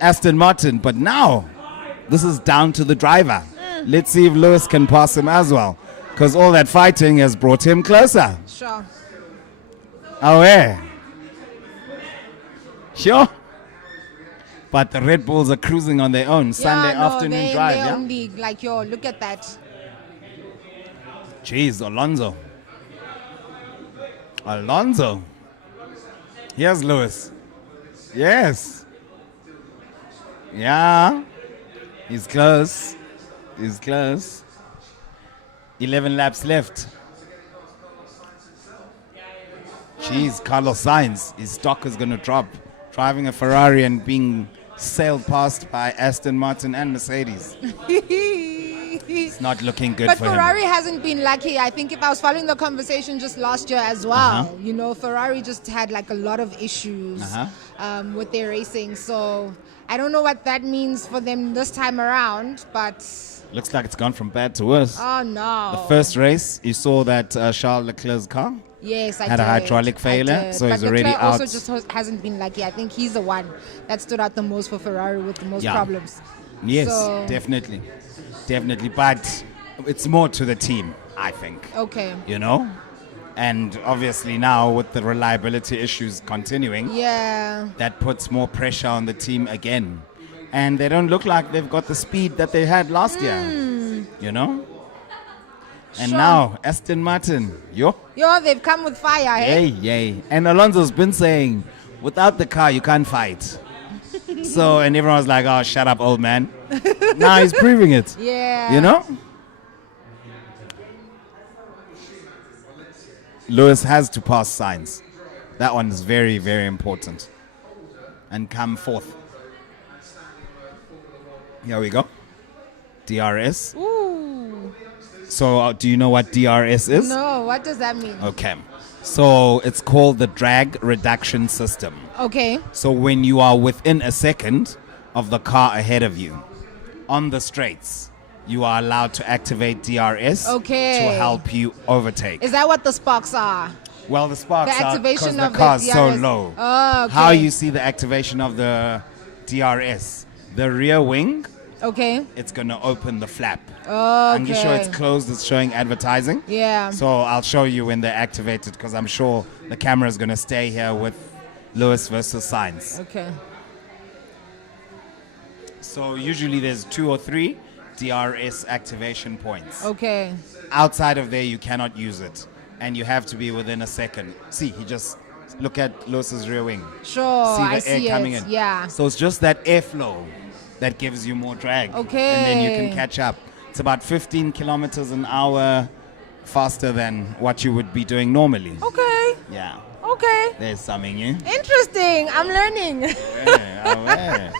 Aston Martin, but now this is down to the driver. Let's see if Lewis can pass him as well, because all that fighting has brought him closer. Sure. Oh, yeah. Sure. But the Red Bulls are cruising on their own. Sunday afternoon they're in drive, their yeah? own league. Like, look at that. Jeez, Alonso. Alonso. Here's Lewis. Yes. Yeah. He's close. He's close. 11 laps left. Jeez, Carlos Sainz. His stock is going to drop. Driving a Ferrari and being sailed past by Aston Martin and Mercedes. It's not looking good But for Ferrari him. hasn't been lucky. I think if I was following the conversation just last year as well, Ferrari just had like a lot of issues with their racing. So I don't know what that means for them this time around, but Looks like it's gone from bad to worse. oh no. The first race, you saw that Charles Leclerc's car Yes, I had a did. hydraulic I failure, did. so But he's already Leclerc out. also just hasn't been lucky. I think he's the one that stood out the most for Ferrari with the most Yeah. problems. Yes, So- definitely. Definitely. But it's more to the team, I think. Okay. And obviously now with the reliability issues continuing, Yeah. that puts more pressure on the team again And they don't look like they've got the speed that they had last year. You know? And Sure. now, Aston Martin, yo, They've come with fire, hey? yay. And Alonso's been saying, without the car, you can't fight. So, and everyone was like, oh, shut up, old man. Now he's proving it. Yeah. You know? Lewis has to pass Sainz. That one is very, very important. And come fourth. Here we go. DRS. Ooh. So, do you know what DRS is? No, what does that mean? Okay. So, it's called the drag reduction system. Okay. So, when you are within a second of the car ahead of you on the straights, you are allowed to activate DRS Okay. to help you overtake. Is that what the sparks are? Well, the sparks The are activation because of the the car's so DRS. low. Oh, okay. How you see the activation of the DRS? The rear wing, Okay. it's going to open the flap. Okay. I'm sure it's closed, it's showing advertising. Yeah. So I'll show you when they're activated because I'm sure the camera is going to stay here with Lewis versus Sainz. Okay. So usually there's 2 or 3 DRS activation points. Okay. Outside of there, you cannot use it. And you have to be within a second. See, he just, look at Lewis's rear wing. Sure. See the I air see coming it. in. Yeah. So it's just that airflow that gives you more drag. Okay. And then you can catch up. It's about 15 kilometers an hour faster than what you would be doing normally. Okay. Yeah. Okay. There's something new. Interesting. I'm learning. Yeah.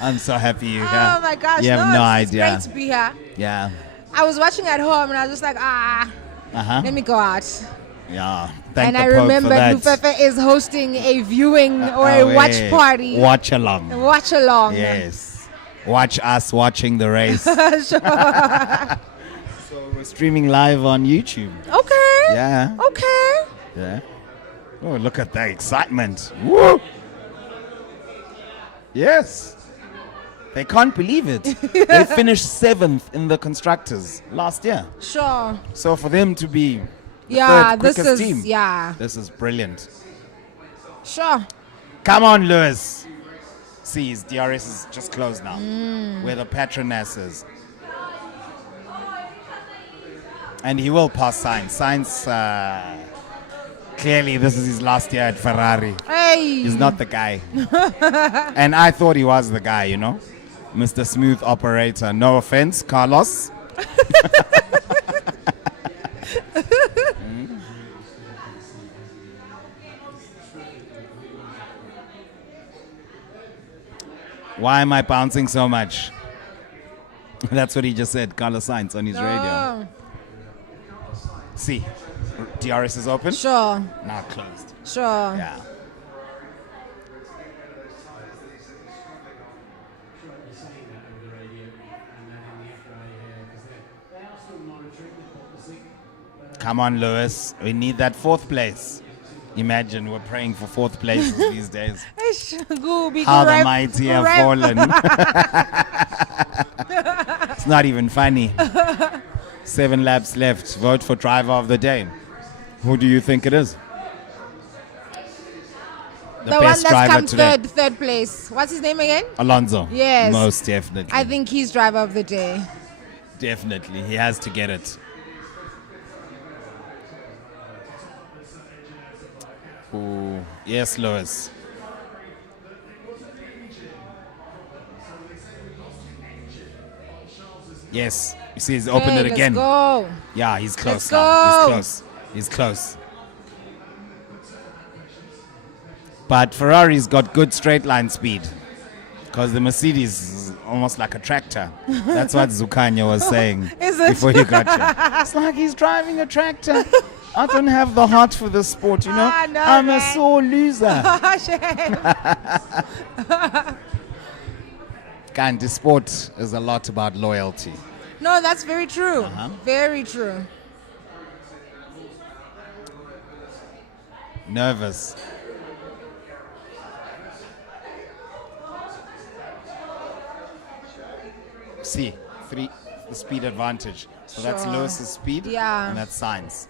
I'm so happy you're here. Oh my gosh. You have no it's idea. great to be here. Yeah. I was watching at home and I was just like, Uh-huh. let me go out. Yeah. Thank And the I Pope remember for that. Lufefe is hosting a viewing or a watch Away. party. Watch along. Watch along. Yes. Watch us watching the race. So we're streaming live on YouTube. Okay. Yeah. Okay. Yeah. Oh, look at that excitement. Woo! Yes. They can't believe it. They finished 7th in the constructors last year. Sure. So for them to be the Yeah, third this quickest is team, yeah. this is brilliant. Sure. Come on, Lewis. See, his DRS is just closed now. Where the Patroness is. And he will pass Sainz. Sainz, clearly this is his last year at Ferrari. Hey. He's not the guy. And I thought he was the guy, you know? Mr. Smooth Operator. No offense, Carlos. Why am I bouncing so much? That's what he just said, Carlos Sainz on his radio. Oh, See, DRS is open, sure. now closed. Sure. Yeah. Come on, Lewis. We need that 4th place. Imagine we're praying for 4th places these days. How the mighty have fallen. It's not even funny. 7 laps left. Vote for driver of the day. Who do you think it is? The one best that's driver come today. third place. What's his name again? Alonso. Yes. Most definitely. I think he's driver of the day. Definitely. He has to get it. Ooh. Yes, Lewis. Yes. You see, he's opened it again. Let's go. Yeah, he's close Let's now. go. He's close. He's close. But Ferrari's got good straight line speed because the Mercedes is almost like a tractor. That's what Zukanya was saying Is it? before you got here. It's like he's driving a tractor. I don't have the heart for this sport, you know. Ah, no, I'm a man. sore loser. And this sport is a lot about loyalty. No, that's very true. Uh-huh. Very true. Nervous. See, 3, the speed advantage. So that's Sure. Lewis's speed, Yeah. and that's Sainz.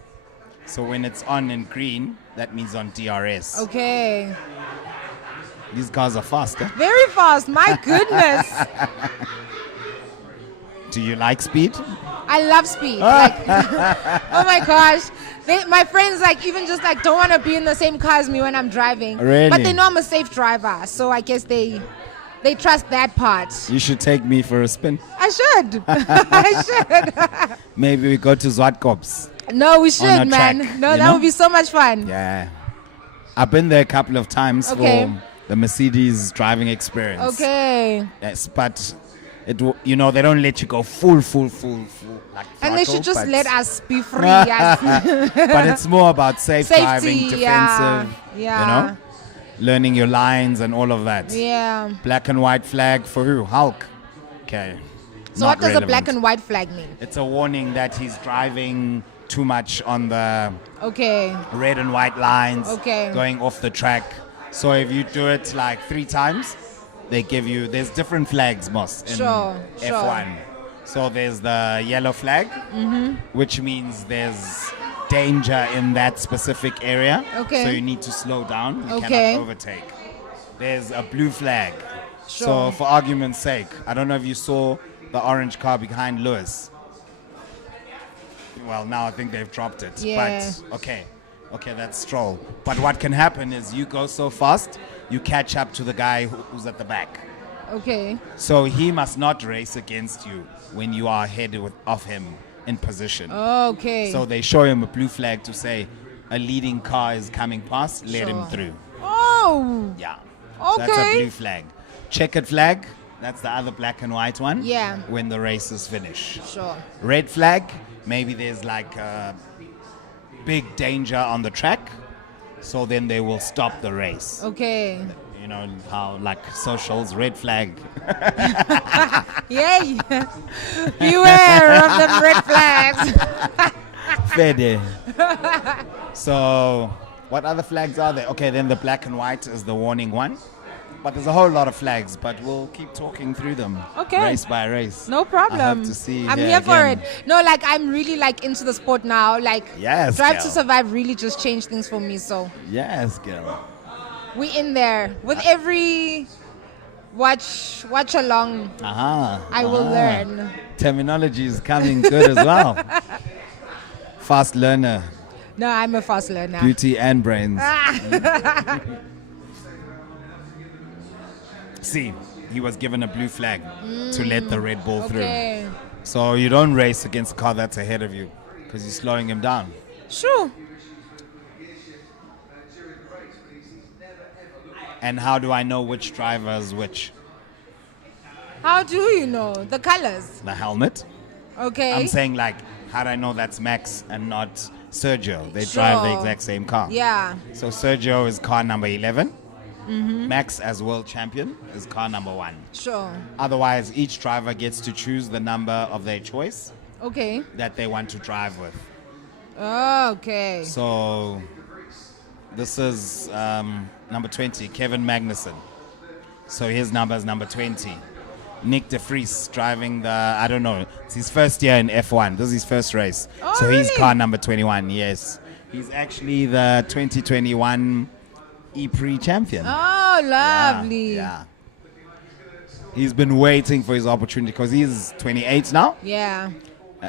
So when it's on in green, that means on DRS. Okay. These cars are fast. Huh? Very fast. My goodness. Do you like speed? I love speed. Like, oh my gosh. My friends even just don't want to be in the same car as me when I'm driving. Really? But they know I'm a safe driver, so I guess they trust that part. You should take me for a spin. I should. I should. Maybe we go to Zwartkops. No, we On should, a man. track, No, you that know? would be so much fun. Yeah. I've been there a couple of times Okay. for the Mercedes driving experience. Okay. Yes, but they don't let you go full. Like And they throttle, should just but- let us be free. Yes. But it's more about safe driving, Safety, defensive, yeah. learning your lines and all of that. Yeah. Black and white flag for who? Hulk. Okay. So what does a black and white flag mean? It's a warning that he's driving too much on the Okay. red and white lines, Okay. going off the track. So if you do it like 3 times, they give you, there's different flags, Moss, in Sure, F1. So there's the yellow flag, which means there's danger in that specific area. Okay. So you need to slow down. You Okay. cannot overtake. There's a blue flag. Sure. So for argument's sake, I don't know if you saw the orange car behind Lewis. Well, now I think they've dropped it. Yeah. But okay, that's Stroll. But what can happen is you go so fast, you catch up to the guy who's at the back. Okay. So he must not race against you when you are ahead of him in position. Okay. So they show him a blue flag to say a leading car is coming past, let him Sure. through. Oh. Yeah. So that's a Okay. blue flag. Checkered flag, that's the other black and white one. Yeah. When the race is finished. Sure. Red flag, maybe there's like a big danger on the track, so then they will stop the race. Okay. You know how like socials, red flag. Yay. Beware of them red flags. Fede. So what other flags are there? Okay, then the black and white is the warning one. But there's a whole lot of flags, but we'll keep talking through them. Okay. Race by race. No problem. I have to see I'm here here for again. it. No, I'm really into the sport now. Yes, Drive girl. to Survive really just changed things for me. So Yes, girl. we in there with every watch along. I will learn. Terminology is coming good as well. Fast learner, No, I'm a fast learner. beauty and brains. See, he was given a blue flag to let the Red Bull through. Okay. So you don't race against a car that's ahead of you because you're slowing him down. Sure. And how do I know which driver is which? How do you know the colors? The helmet? Okay. I'm saying like, how do I know that's Max and not Sergio? They drive the Sure. exact same car. Yeah. So Sergio is car number 11. Max as world champion is car number 1. Sure. Otherwise, each driver gets to choose the number of their choice Okay. that they want to drive with. Okay. So this is number 20, Kevin Magnussen. So his number is number 20. Nick de Vries driving I don't know, it's his first year in F1. This is his first race. Oh, so he's really? car number 21, yes. He's actually the 2021 Prix champion. Oh, lovely. Yeah. He's been waiting for his opportunity because he's 28 now. Yeah.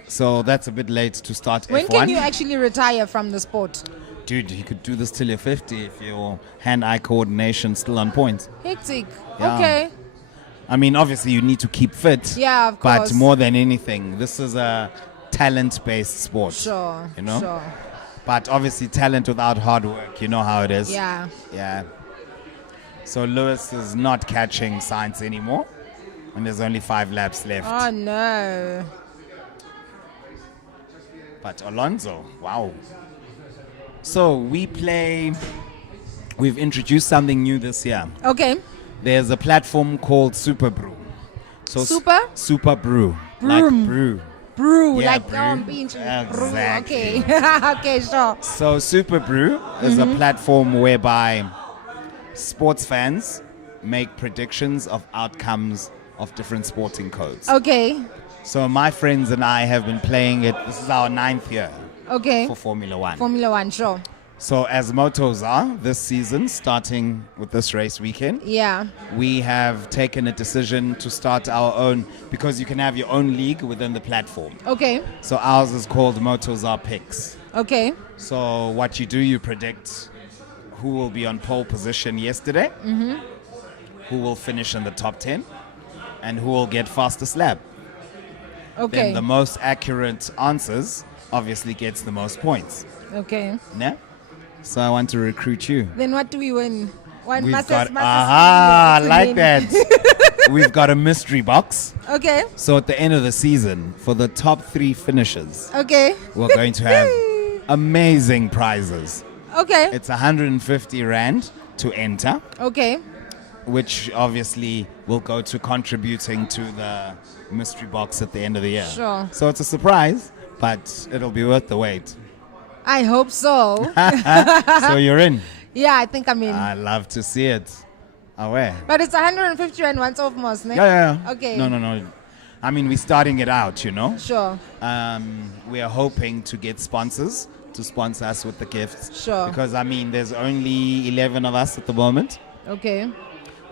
So that's a bit late to start When F1. can you actually retire from the sport? Dude, you could do this till you're 50 if your hand-eye coordination's still on point. Hectic. Yeah. Okay. I mean, obviously you need to keep fit. Yeah, of But course. more than anything, this is a talent-based sport. Sure. You know? Sure. But obviously talent without hard work, you know how it is. Yeah. Yeah. So Lewis is not catching Sainz anymore. And there's only 5 laps left. Oh no. But Alonso, wow. So we've introduced something new this year. Okay. There's a platform called Super Brew. So Super? Super Brew. Broom. Like brew. Brew. Yeah, like brew. being Exactly. Okay. Okay, sure. So Super Brew is a platform whereby sports fans make predictions of outcomes of different sporting codes. Okay. So my friends and I have been playing it. This is our 9th year Okay. for Formula One. Formula One, sure. So as motos are this season, starting with this race weekend, Yeah. we have taken a decision to start our own, because you can have your own league within the platform. Okay. So ours is called Motozar Picks. Okay. So what you do, you predict who will be on pole position yesterday, who will finish in the top 10, and who will get fastest lap. Okay. Then the most accurate answers obviously gets the most points. Okay. Yeah? So I want to recruit you. Then what do we win? One We've masters, got, masters aha, win. like that. We've got a mystery box. Okay. So at the end of the season, for the top 3 finishers, Okay. we're going to have amazing prizes. Okay. It's 150 Rand to enter, Okay. which obviously will go to contributing to the mystery box at the end of the year. Sure. So it's a surprise, but it'll be worth the wait. I hope so. So you're in. Yeah, I think I'm in. I love to see it. Aware. But it's 150 Rand once off most, ne? Yeah. Okay. No. I mean, we're starting it out, you know. Sure. We are hoping to get sponsors to sponsor us with the gifts. Sure. Because, I mean, there's only 11 of us at the moment. Okay.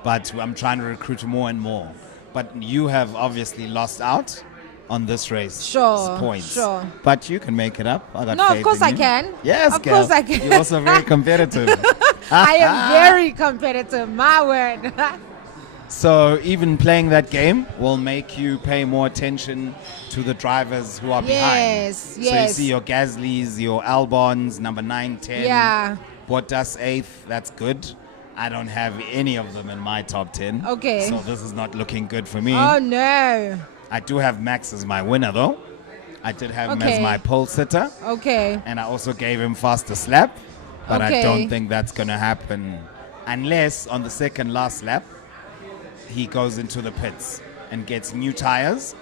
But I'm trying to recruit more and more. But you have obviously lost out on this race. Sure, Points. sure. But you can make it up. I got No, of faith course in I you. can. Yes, Of girl. course I can. You're also very competitive. I am very competitive, my word. So even playing that game will make you pay more attention to the drivers who are Yes, behind. So you yes. see your Gaslys, your Albons, number 9, 10. Yeah. Bottas 8th, that's good. I don't have any of them in my top 10. Okay. So this is not looking good for me. Oh, no. I do have Max as my winner though. I did have him Okay. as my pole sitter. Okay. And I also gave him fastest lap. But I Okay. don't think that's going to happen unless on the second last lap he goes into the pits and gets new tires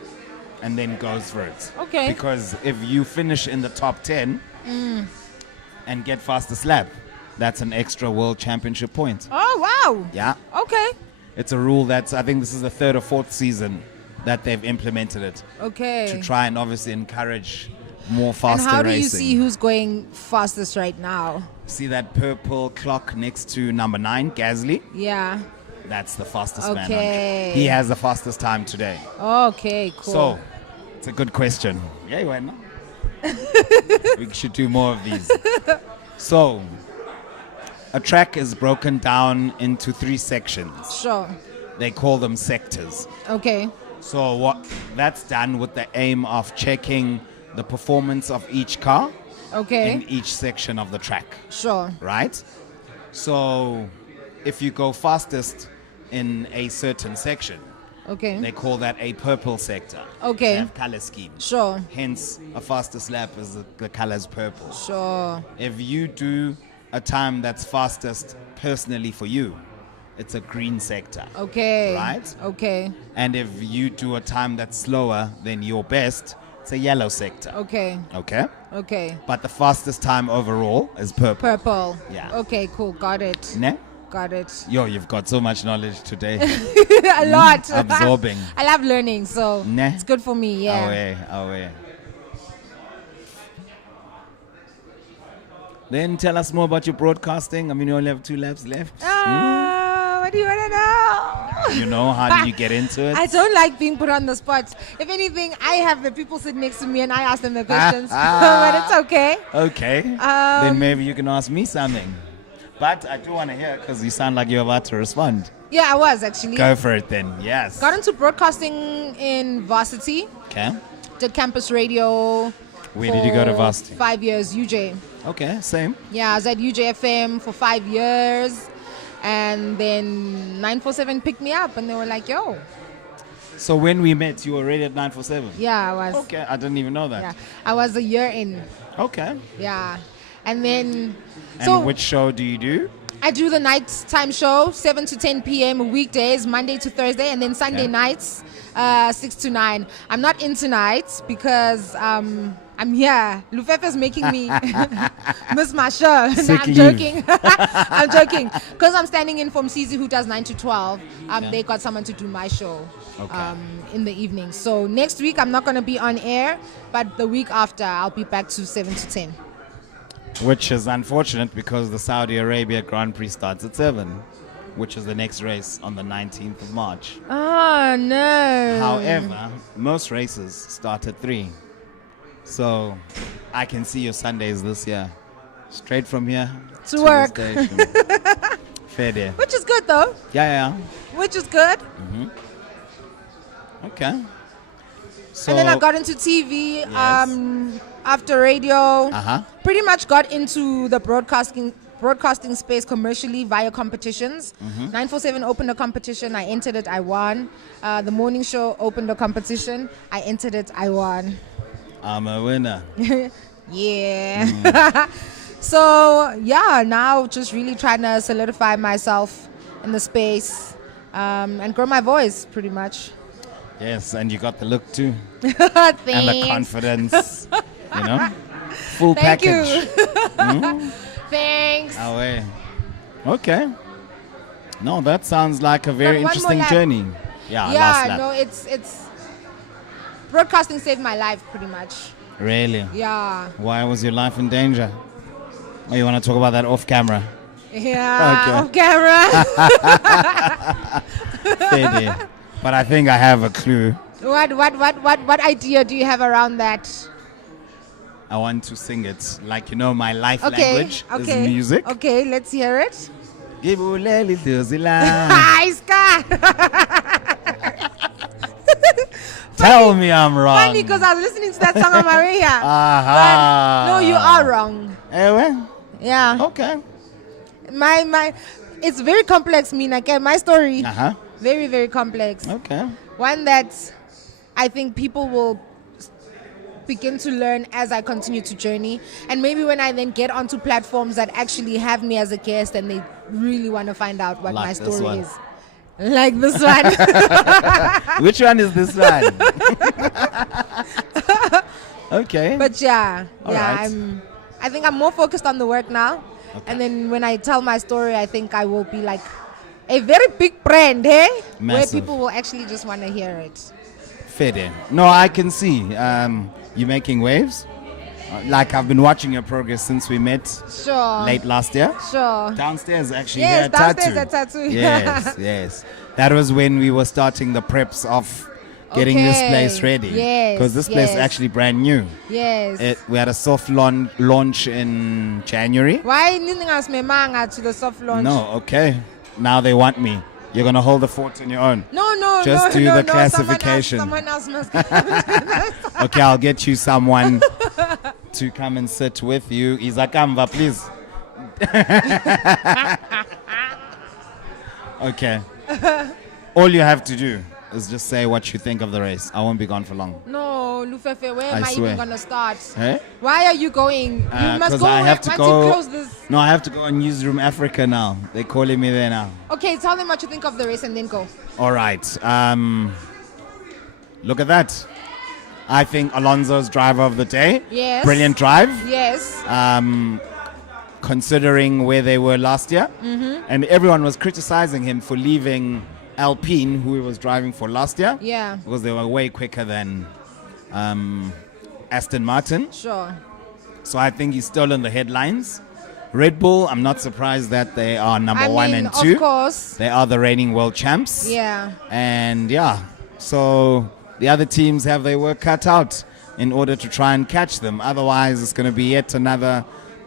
and then goes for it. Okay. Because if you finish in the top 10 and get fastest lap, that's an extra world championship point. Oh, wow. Yeah. Okay. It's a rule that's, I think this is the 3rd or 4th season that they've implemented it Okay. to try and obviously encourage more And faster how do racing. you see who's going fastest right now? See that purple clock next to number 9, Gasly? Yeah. That's the fastest man on Okay. track. He has the fastest time today. Okay, cool. So, it's a good question. Yeah, you went. We should do more of these. So, a track is broken down into 3 sections. Sure. They call them sectors. Okay. So what that's done with the aim of checking the performance of each car Okay. in each section of the track, Sure. right? So if you go fastest in a certain section, Okay. they call that a purple sector. Okay. They have color schemes. Sure. Hence, a fastest lap is the colors purple. Sure. If you do a time that's fastest personally for you, it's a green sector. Okay. Right? Okay. And if you do a time that's slower than your best, it's a yellow sector. Okay. Okay? Okay. But the fastest time overall is purple. Purple. Yeah. Okay, cool. Got it. Ne? Got it. Yo, you've got so much knowledge today. A lot. Absorbing. I love learning, so Nah. it's good for me. Yeah. Away. Then tell us more about your broadcasting. I mean, you only have 2 laps left. What do you want to know? You know, how did you get into it? I don't like being put on the spot. If anything, I have the people sit next to me and I ask them the questions. But it's okay. Okay. Then maybe you can ask me something. But I do want to hear, because you sound like you're about to respond. Yeah, I was actually. Go for it then. Yes. Got into broadcasting in varsity. Okay. Did campus radio. Where did you go to for varsity? 5 years, UJ. Okay, same. Yeah, I was at UJFM for 5 years. And then 947 picked me up and they were like, yo. So when we met, you were already at 947? Yeah, I was. Okay, I didn't even know that. Yeah, I was a year in. Okay. Yeah. And then. And which show do you do? I do the nighttime show, 7 to 10 p.m. weekdays, Monday to Thursday, and then Sunday nights, 6 to 9. I'm not into nights because I'm here. Lufefe's making me miss my show. No, Sick I'm leave. joking. I'm joking. Because I'm standing in from CZ, who does 9 to 12. They got someone to do my show in the evening. So next week, I'm not going to be on air, but the week after, I'll be back to 7 to 10. which is unfortunate because the Saudi Arabia Grand Prix starts at 7, which is the next race on the 19th of March. Oh no. However, most races start at 3. So I can see your Sundays this year. Straight from here To work. the station. Fair day. Which is good though. Yeah. Which is good. Okay. So, And then I got into TV Yes. after radio. Uh-huh. Pretty much got into the broadcasting space commercially via competitions. 947 opened a competition. I entered it. I won. The morning show opened a competition. I entered it. I won. I'm a winner. Yeah. So yeah, now just really trying to solidify myself in the space and grow my voice pretty much. Yes, and you got the look too. Thanks. And the confidence. You know? Full Thank you. package. Thanks. Away. Okay. No, that sounds like a very Got one more interesting lap. journey. Yeah, last Yeah, lap. no, it's broadcasting saved my life pretty much. Really? Yeah. Why was your life in danger? Oh, you want to talk about that off camera? Yeah. Okay. Off camera. Fair day. But I think I have a clue. What idea do you have around that? I want to sing it. Like, you know, my life Okay. language Okay. is music. Okay, let's hear it. Gibuleli duzila. Hi, Ska. Tell me I'm wrong. Funny because I was listening to that song on my way here. Aha. No, you are wrong. Anyway, Yeah. okay. My it's very complex, Mina. Okay, my story. Uh-huh. Very, very complex. Okay. One that I think people will begin to learn as I continue to journey. And maybe when I then get onto platforms that actually have me as a guest and they really want to find out what Like my this story one. is. Like this one. Which one is this one? Okay. But yeah, All yeah, right. I think I'm more focused on the work now. And then when I tell my story, I think I will be like a very big brand, hey? Where Massive. people will actually just want to hear it. Fair day. No, I can see you making waves. Like I've been watching your progress since we met Sure. late last year. Sure. Downstairs, actually. Yes, here at downstairs Tattoo. at Tattoo. Yes, yes. That was when we were starting the preps of getting this Okay. place ready. Yes, Because this place is yes. actually brand new. Yes. We had a soft launch in January. Why nothing else memanga to the soft launch? No, okay. Now they want me. You're going to hold the fort on your own. No, Just no, do no, the no. classification. Someone else must. Okay, I'll get you someone to come and sit with you. Izakamva, please. Okay. All you have to do is just say what you think of the race. I won't be gone for long. No, Lufefe, where I am I swear. even gonna start? Hey? Why are you going? You must 'cause go I have to once go. you close this. No, I have to go on Newsroom Africa now. They're calling me there now. Okay, tell them what you think of the race and then go. All right. Look at that. I think Alonso's driver of the day. Yes. Brilliant drive. Yes. Considering where they were last year. And everyone was criticizing him for leaving Alpine, who he was driving for last year. Yeah. Because they were way quicker than Aston Martin. Sure. So I think he's still in the headlines. Red Bull, I'm not surprised that they are number I one mean, and two. of course. They are the reigning world champs. Yeah. And yeah, so the other teams have their work cut out in order to try and catch them. Otherwise, it's going to be yet another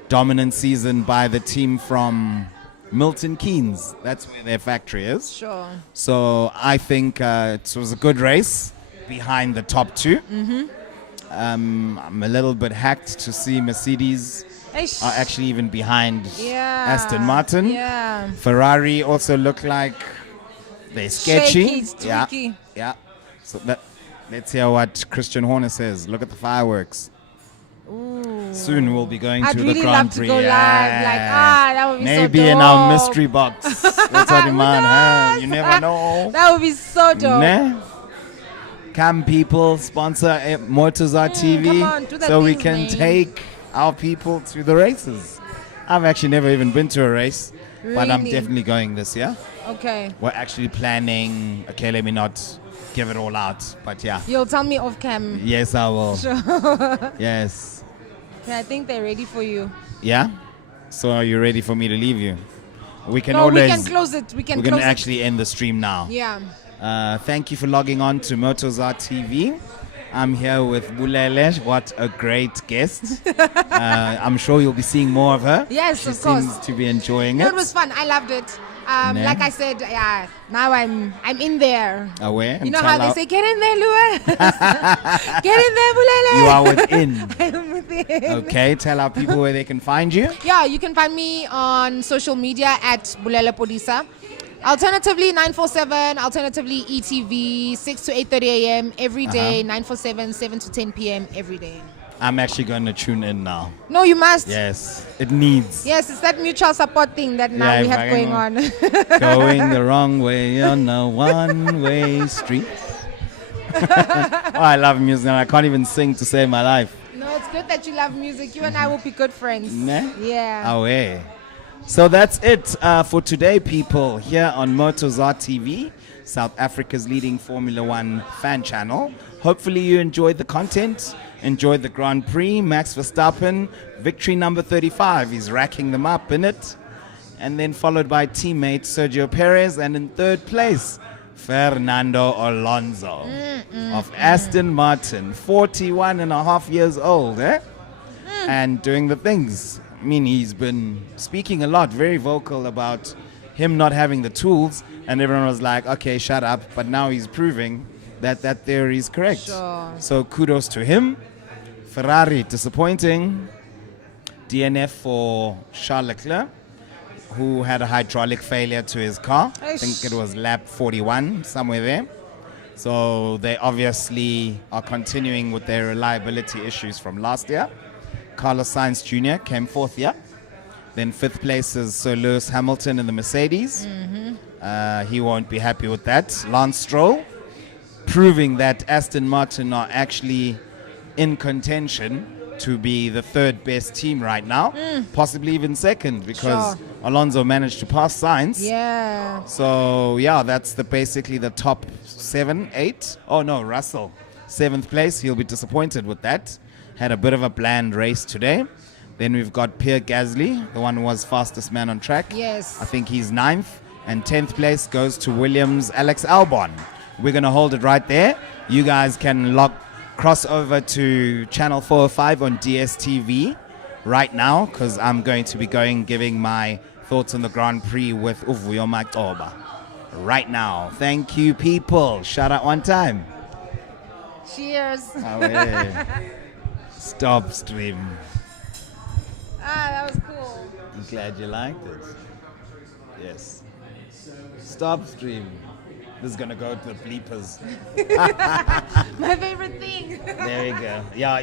dominant season by the team from Milton Keynes. That's where their factory is. Sure. So I think it was a good race behind the top two. I'm a little bit hacked to see Mercedes Eish. are actually even behind Yeah. Aston Martin. Yeah. Ferrari also look like they're sketchy. Shaky, it's tweaky. Yeah. So let's hear what Christian Horner says. Look at the fireworks. Ooh. Soon we'll be going I'd to really the Grand love Prix. to go live. Like, that would be Maybe so dope. in our mystery box. That's what Who man. knows? You never know. That would be so dope. Ne? Come people, sponsor Motozar TV come on, do the so we things, can man. take our people to the races. I've actually never even been to a race, but I'm Really? definitely going this year. Okay. We're actually planning. Okay, let me not give it all out, but yeah. You'll tell me off cam. Yes, I will. Sure. Yes. Okay, I think they're ready for you. Yeah? So are you ready for me to leave you? We can No, always... we can close it. We can We're going close to it. actually end the stream now. Yeah. Thank you for logging on to Motozar TV. I'm here with Bulele. What a great guest. I'm sure you'll be seeing more of her. Yes, she of course. seems to be enjoying No, it. it was fun. I loved it. Yeah. Like I said, yeah. Now I'm in there. Aware? You know how they say, get in there, Lua. Get in there, Bulele. You are within. I'm within. Okay, tell our people where they can find you. Yeah, you can find me on social media at Bulele Polisa. Alternatively, 947, alternatively ETV, 6 to 8:30 a.m. every day, 947, 7 to 10 p.m. every day. I'm actually going to tune in now. No, you must. Yes, it needs. Yes, it's that mutual support thing that now we have going on. Going the wrong way on a one-way street. I love music and I can't even sing to save my life. No, it's good that you love music. You and I will be good friends. Nah? Yeah. Away. So that's it for today, people, here on Motozar TV, South Africa's leading Formula One fan channel. Hopefully you enjoyed the content, enjoyed the Grand Prix. Max Verstappen, victory number 35. He's racking them up in it. And then followed by teammate Sergio Perez. And in third place, Fernando Alonso of Aston Martin, 41 and a half years old, and doing the things. I mean, he's been speaking a lot, very vocal about him not having the tools, and everyone was like, okay, shut up. But now he's proving that that theory is correct. Sure. So kudos to him. Ferrari, disappointing. DNF for Charles Leclerc, who had a hydraulic failure to his car. I think it was lap 41, somewhere there. So they obviously are continuing with their reliability issues from last year. Carlos Sainz Jr. came fourth here. Then fifth place is Sir Lewis Hamilton in the Mercedes. He won't be happy with that. Lance Stroll, proving that Aston Martin are actually in contention to be the third best team right now, possibly even second, because Alonso managed to pass Sainz. Yeah. So yeah, that's basically the top 7, 8. Oh no, Russell, 7th place. He'll be disappointed with that. Had a bit of a bland race today. Then we've got Pierre Gasly, the one who was fastest man on track. Yes. I think he's 9th. And 10th place goes to Williams' Alex Albon. We're going to hold it right there. You guys can cross over to channel 405 on DSTV right now, because I'm going to be giving my thoughts on the Grand Prix with Uvuyo Matoba right now. Thank you, people. Shout out one time. Cheers. Stop stream. That was cool. I'm glad you liked it. Yes. Stop stream. This is going to go to the bleepers. My favorite thing. There you go. Yeah.